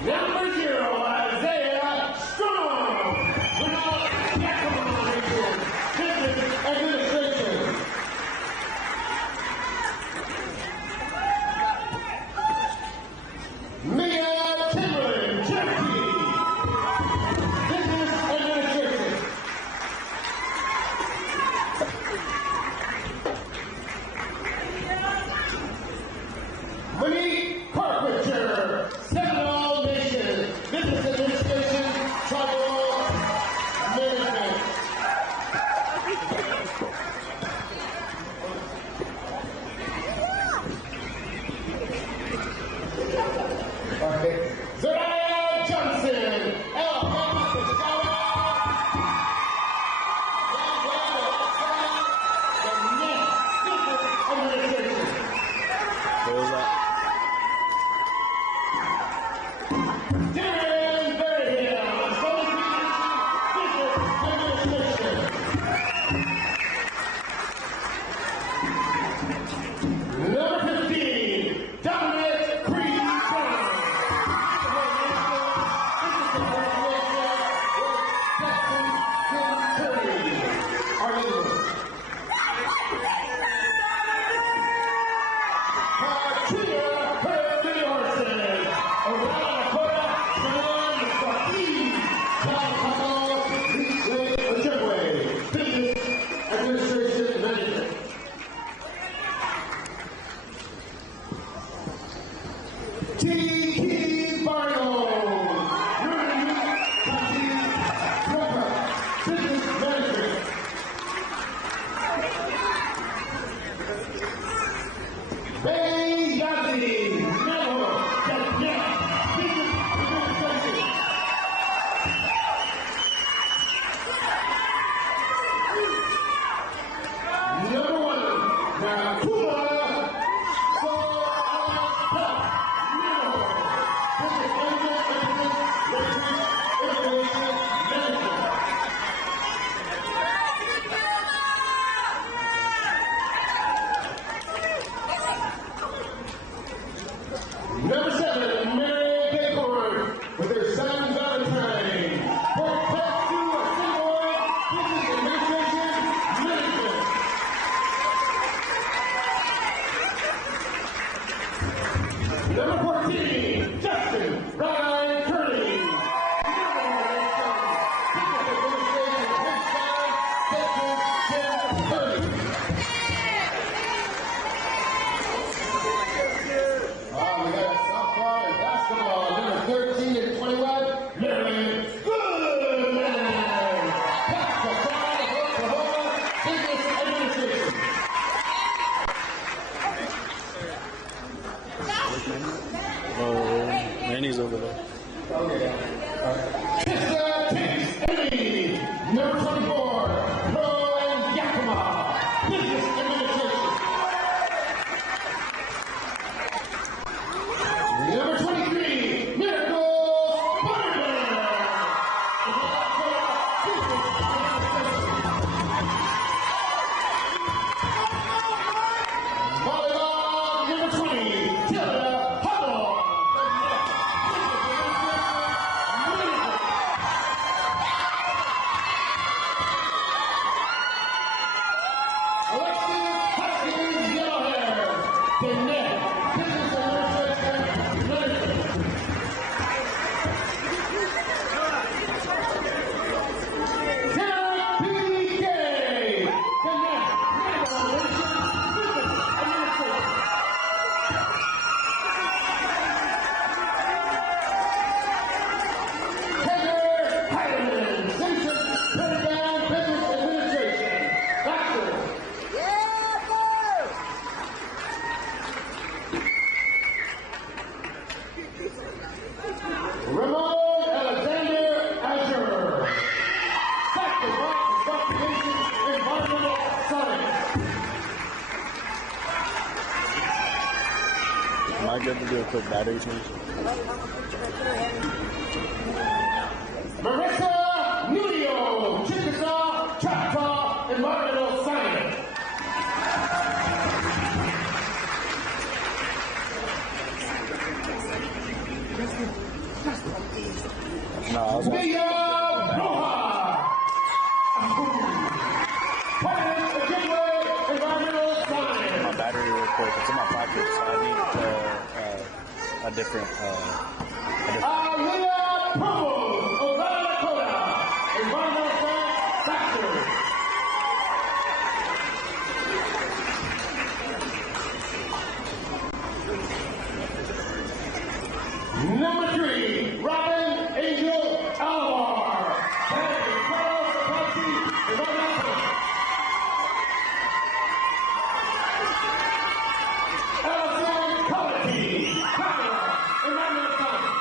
Number 0, Isaiah Strong, Business Administration. Mia Timberland, Cherokee, Business Administration. Monique Carpenter, Seminole Nation, Business Administration, Tribal Management. Zariah Johnson, Alabama, Darren Berryhill, Business Administration. Number 15, Dominic Creed Brown, quick battery change? Marissa Nulio, Chickasaw, Choctaw, Environmental Science. No, I was Mia Rojas, Environmental Science. my battery real quick. It's in my pocket, so I need a different. Leah Pumble, Oglala Dakota, Environmental Science Bachelor. Number 3, Robin Angel Alvar. Allison Collety, Environmental Science.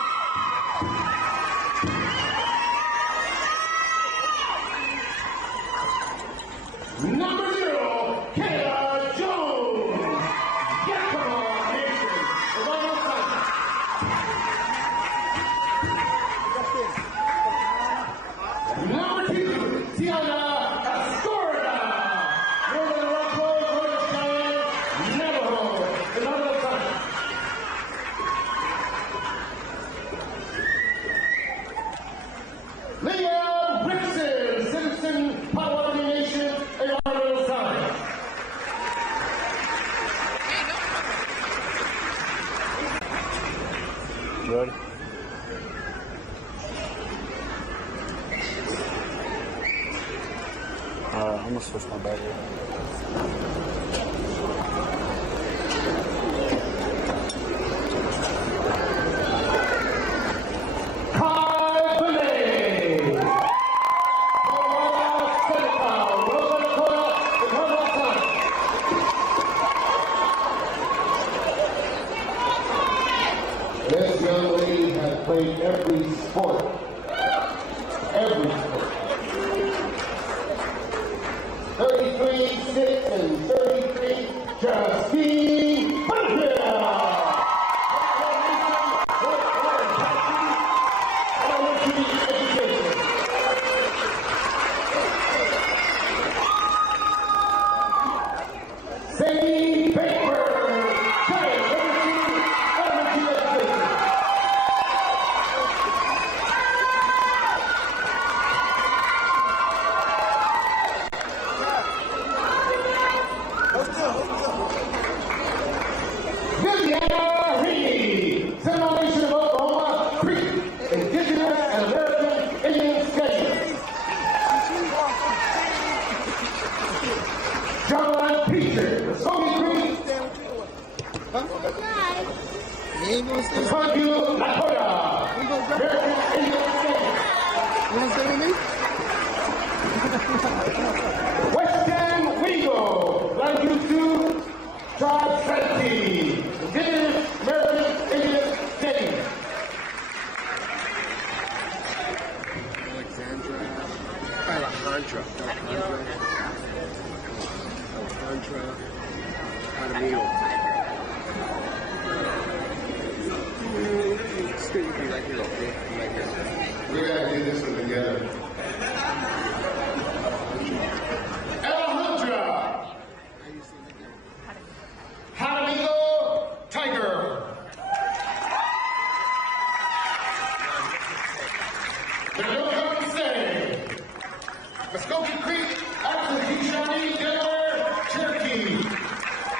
Number 0, Kayla Jones, Yakima Nation, Environmental Science. Number 2, Tiana Astorga, Northern Rockwell, Northern Cheyenne, Navajo, Environmental Science. Leah Rickson, Citizen Potawatomi Nation, Environmental Science. You ready? I'm gonna switch my battery. Kai Bonet, Seneca, Northern Dakota, Environmental Science. This young lady has played every sport. Every sport. 33, 6, and 33, Justine Butterfield. Sadie Baker, elementary education. Viviana Reed, Seminole Nation of Oklahoma, Creek, Indigenous and American Indian Studies. John Peter, Muskogee Creek, Sunview, Lakota, American Indian Studies. Western Wego, Language Tribe Strategy, Indigenous American Indian Studies. Alejandra. Jaramillo. Still, you be right here, okay? Right here. We gotta do this one together. Alejandra. Jaramillo Tiger. The no come say. Muskogee Creek, Axel Shawnee, Delaware, Cherokee,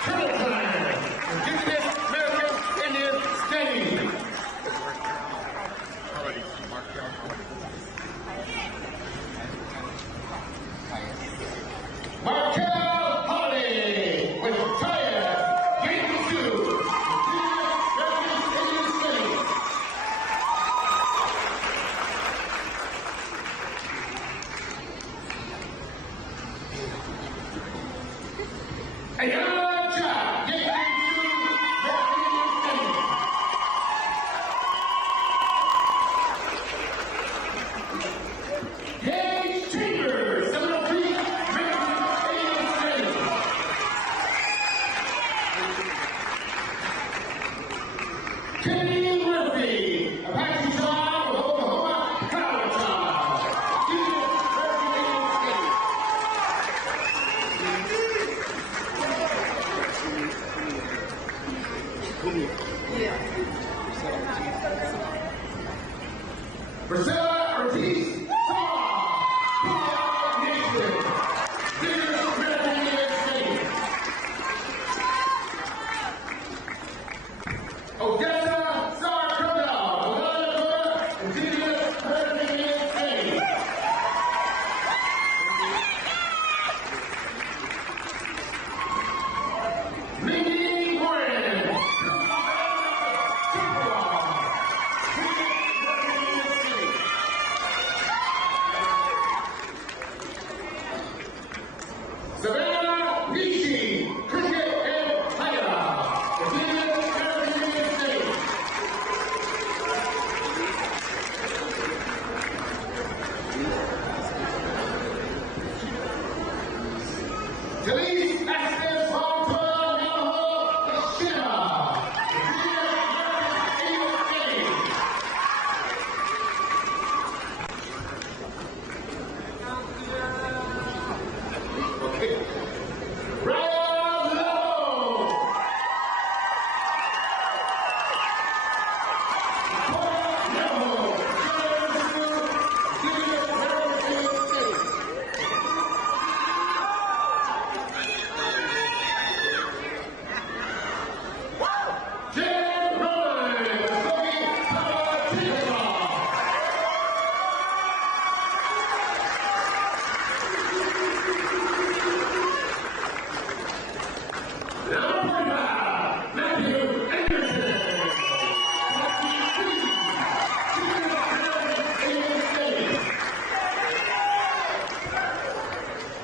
Turtle Time.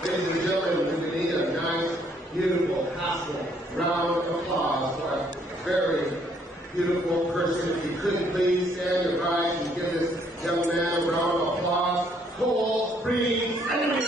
Ladies and gentlemen, we need a nice, beautiful Haskell round of applause for a very beautiful person. If you couldn't please stand your rise and give this young man a round of applause. Cole Breeze Henry.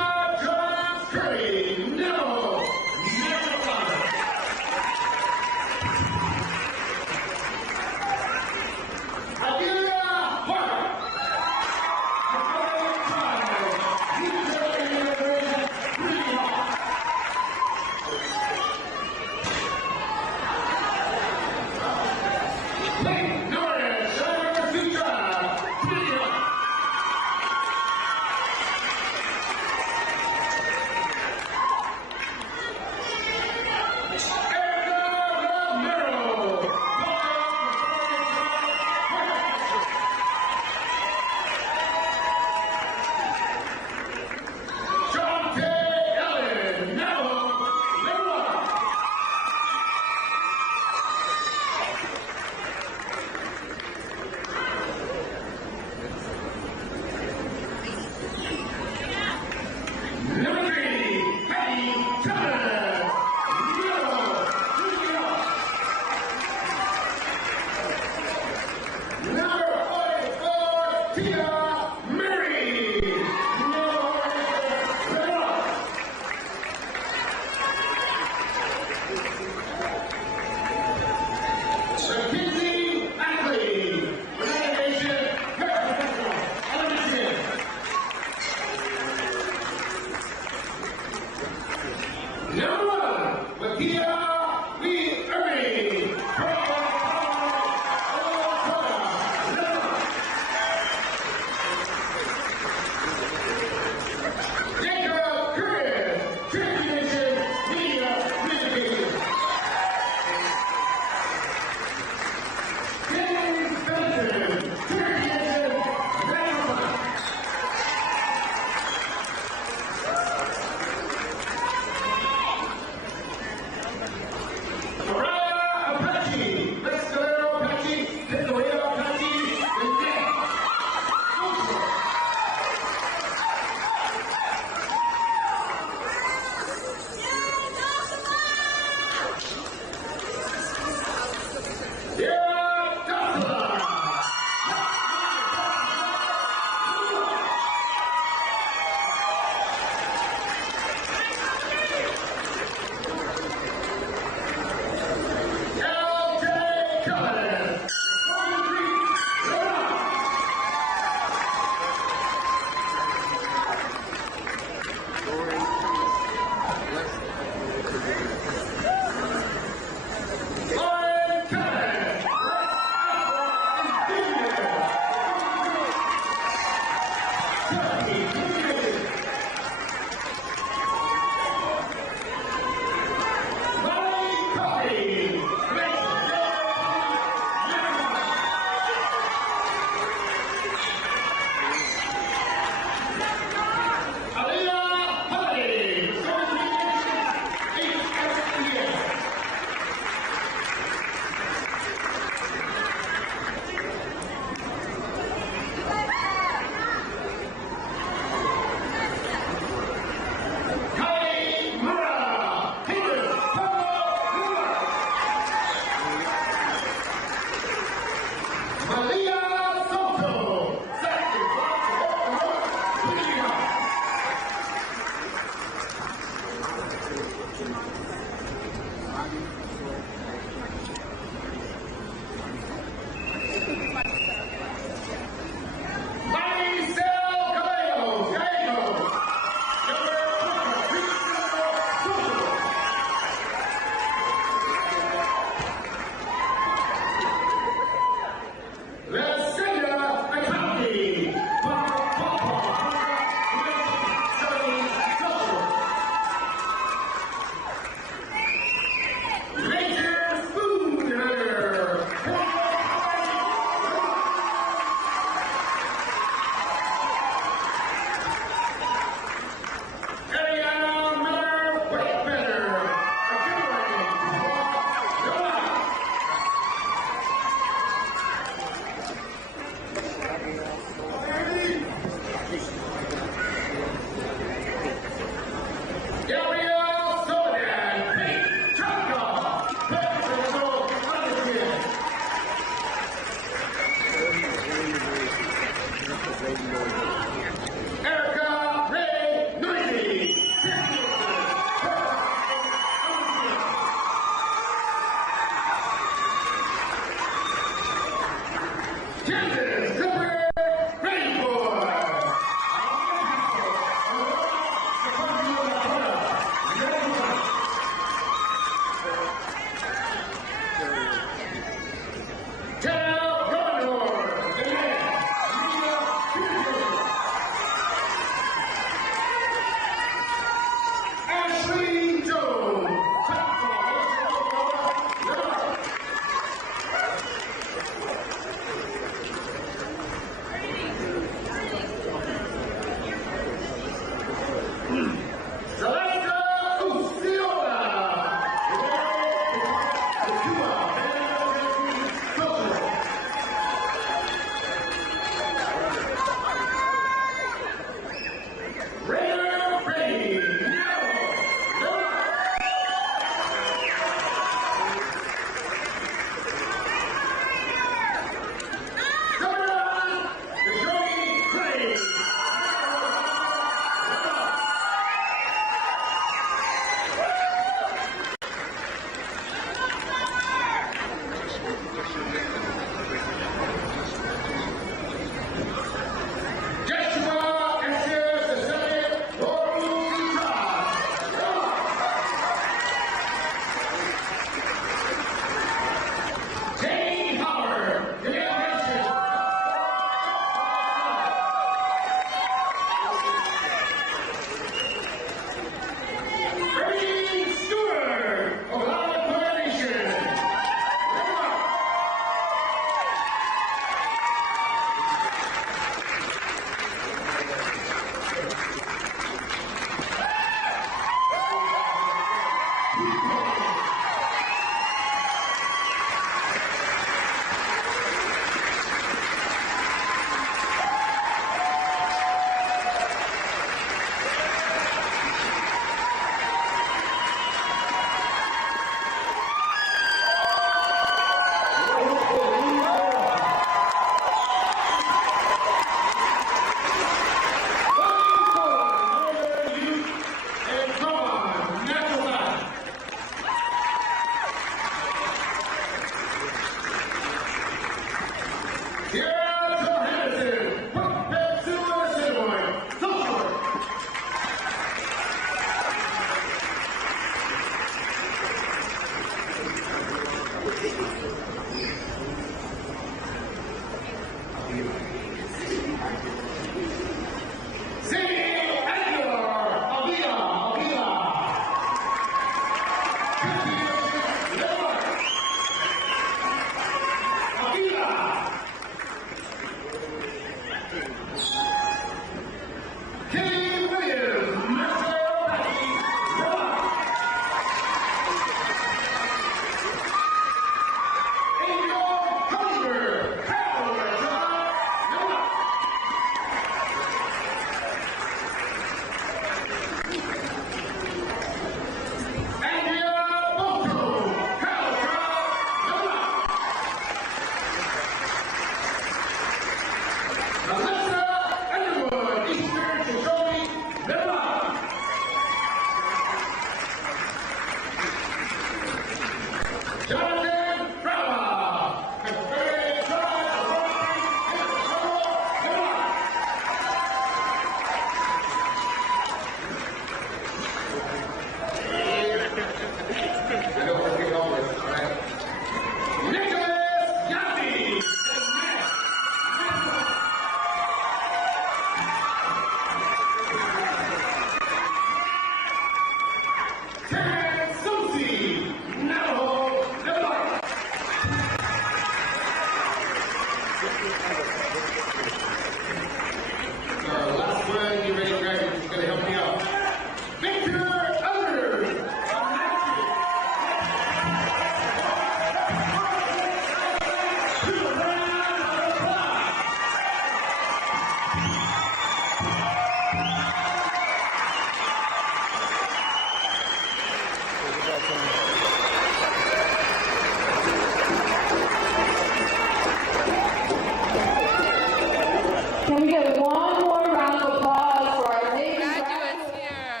Can we get one more round of applause for our ladies Graduates here.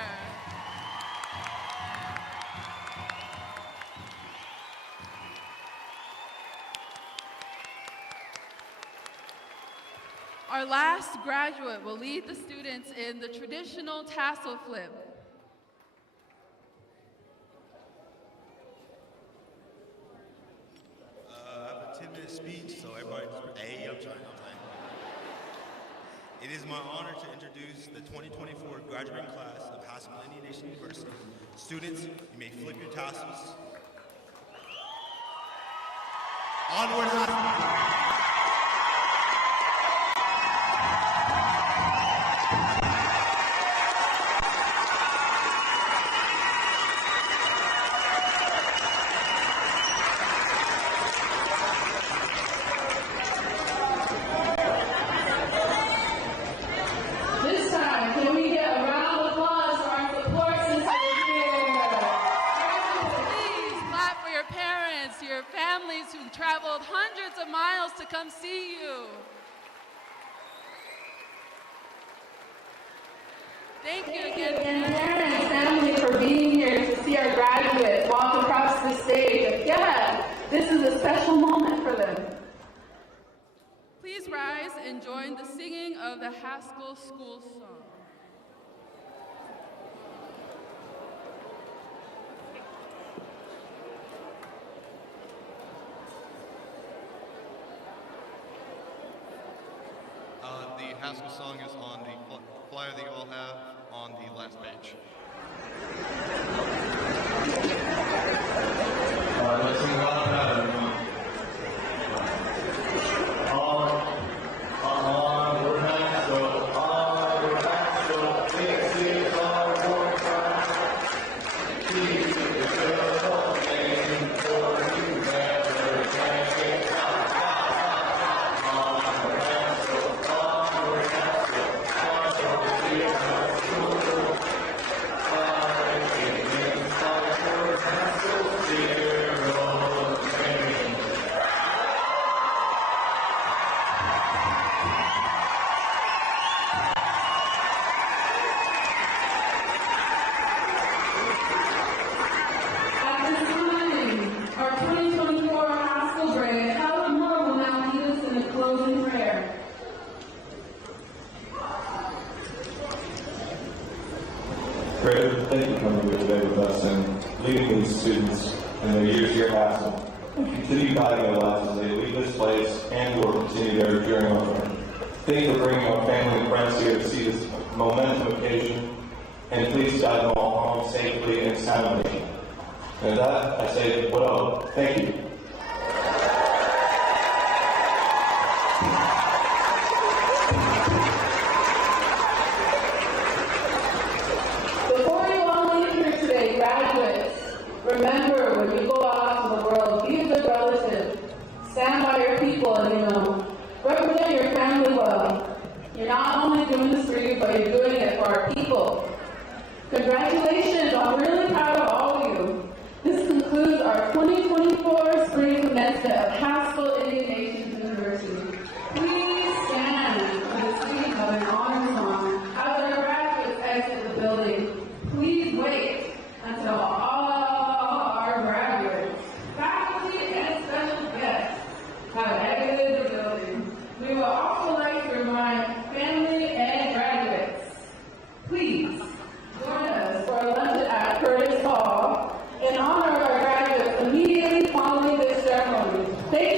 Our last graduate will lead the students in the traditional tassel flip. I have a 10-minute speech, so everybody just, hey, I'm trying. It is my honor to introduce the 2024 graduating class of Haskell Indian Nation University. Students, you may flip your tassels. Onward, Haskell! This time, can we get a round of applause for our support since we're here? Please clap for your parents, your families who traveled hundreds of miles to come see you. Thank you again, And parents and family for being here to see our graduates walk across the stage. Again, this is a special moment for them. Please rise and join the singing of the Haskell School Song. The Haskell song is on the flyer that you all have on the last page. Let's sing on that, everyone. Onward, Haskell, onward, Haskell, this is our war cry. Peace is the name for you never can get out. Onward, Haskell, onward, Haskell, Haskell is our school. Fighting inside for Haskell, zero change. At this time, our 2024 Haskell grade, Helen Moore will now lead us in a closing prayer. Great, thank you for coming here today with us and leading these students in their years here at Haskell. Continue guiding their lives as they leave this place and will continue their journey on learning. Thank you for bringing our family and friends here to see this momentum occasion, and please guide them all home safely and soundly. And with that, I say, what up? Thank you. but you're doing it for our people. Congratulations, I'm really proud of all of you. This concludes our 2024 spring commencement of Haskell Indian Nations University. Please stand for the singing of an honor song. As our graduates exit the building, please wait until all our graduates, faculty, and special guests have exited the building. We would also like to remind family and graduates, please join us for a lunch at Curtis Hall in honor of our graduates immediately following this ceremony. Thank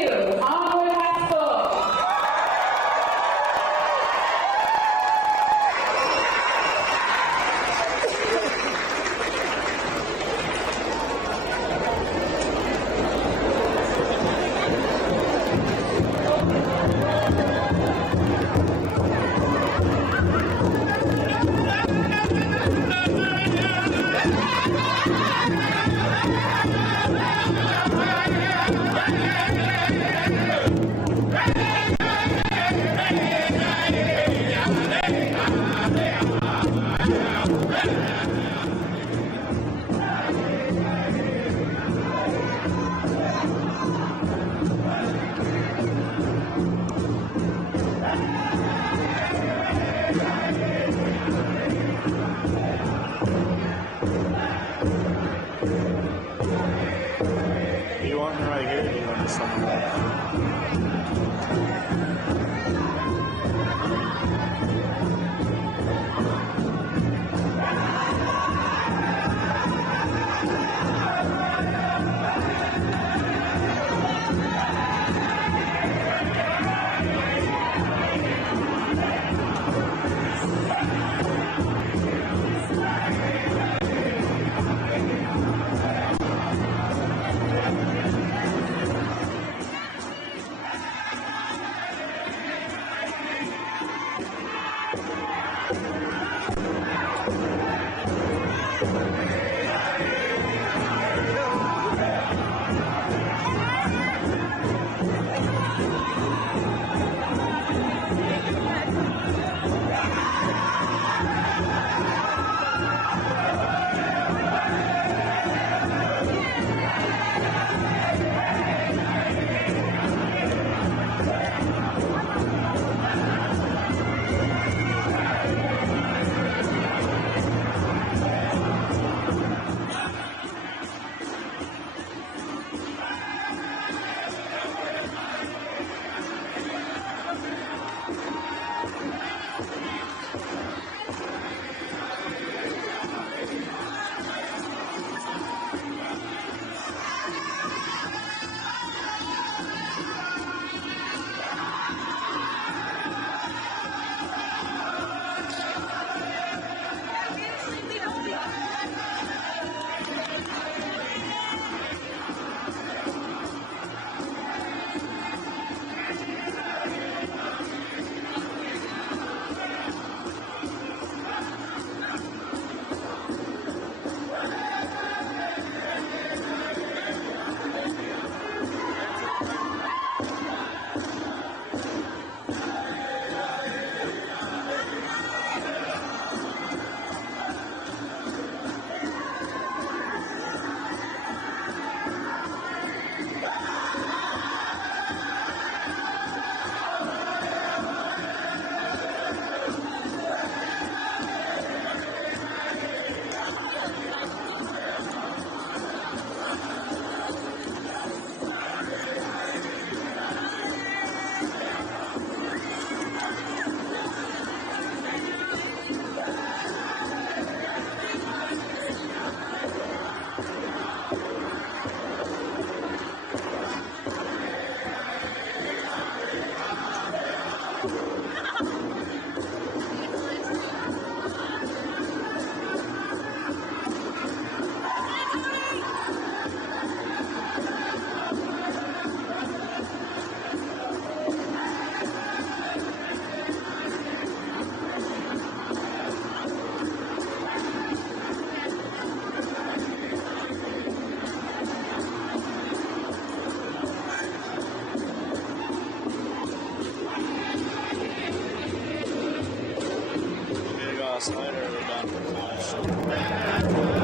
last night, or are they done for tonight?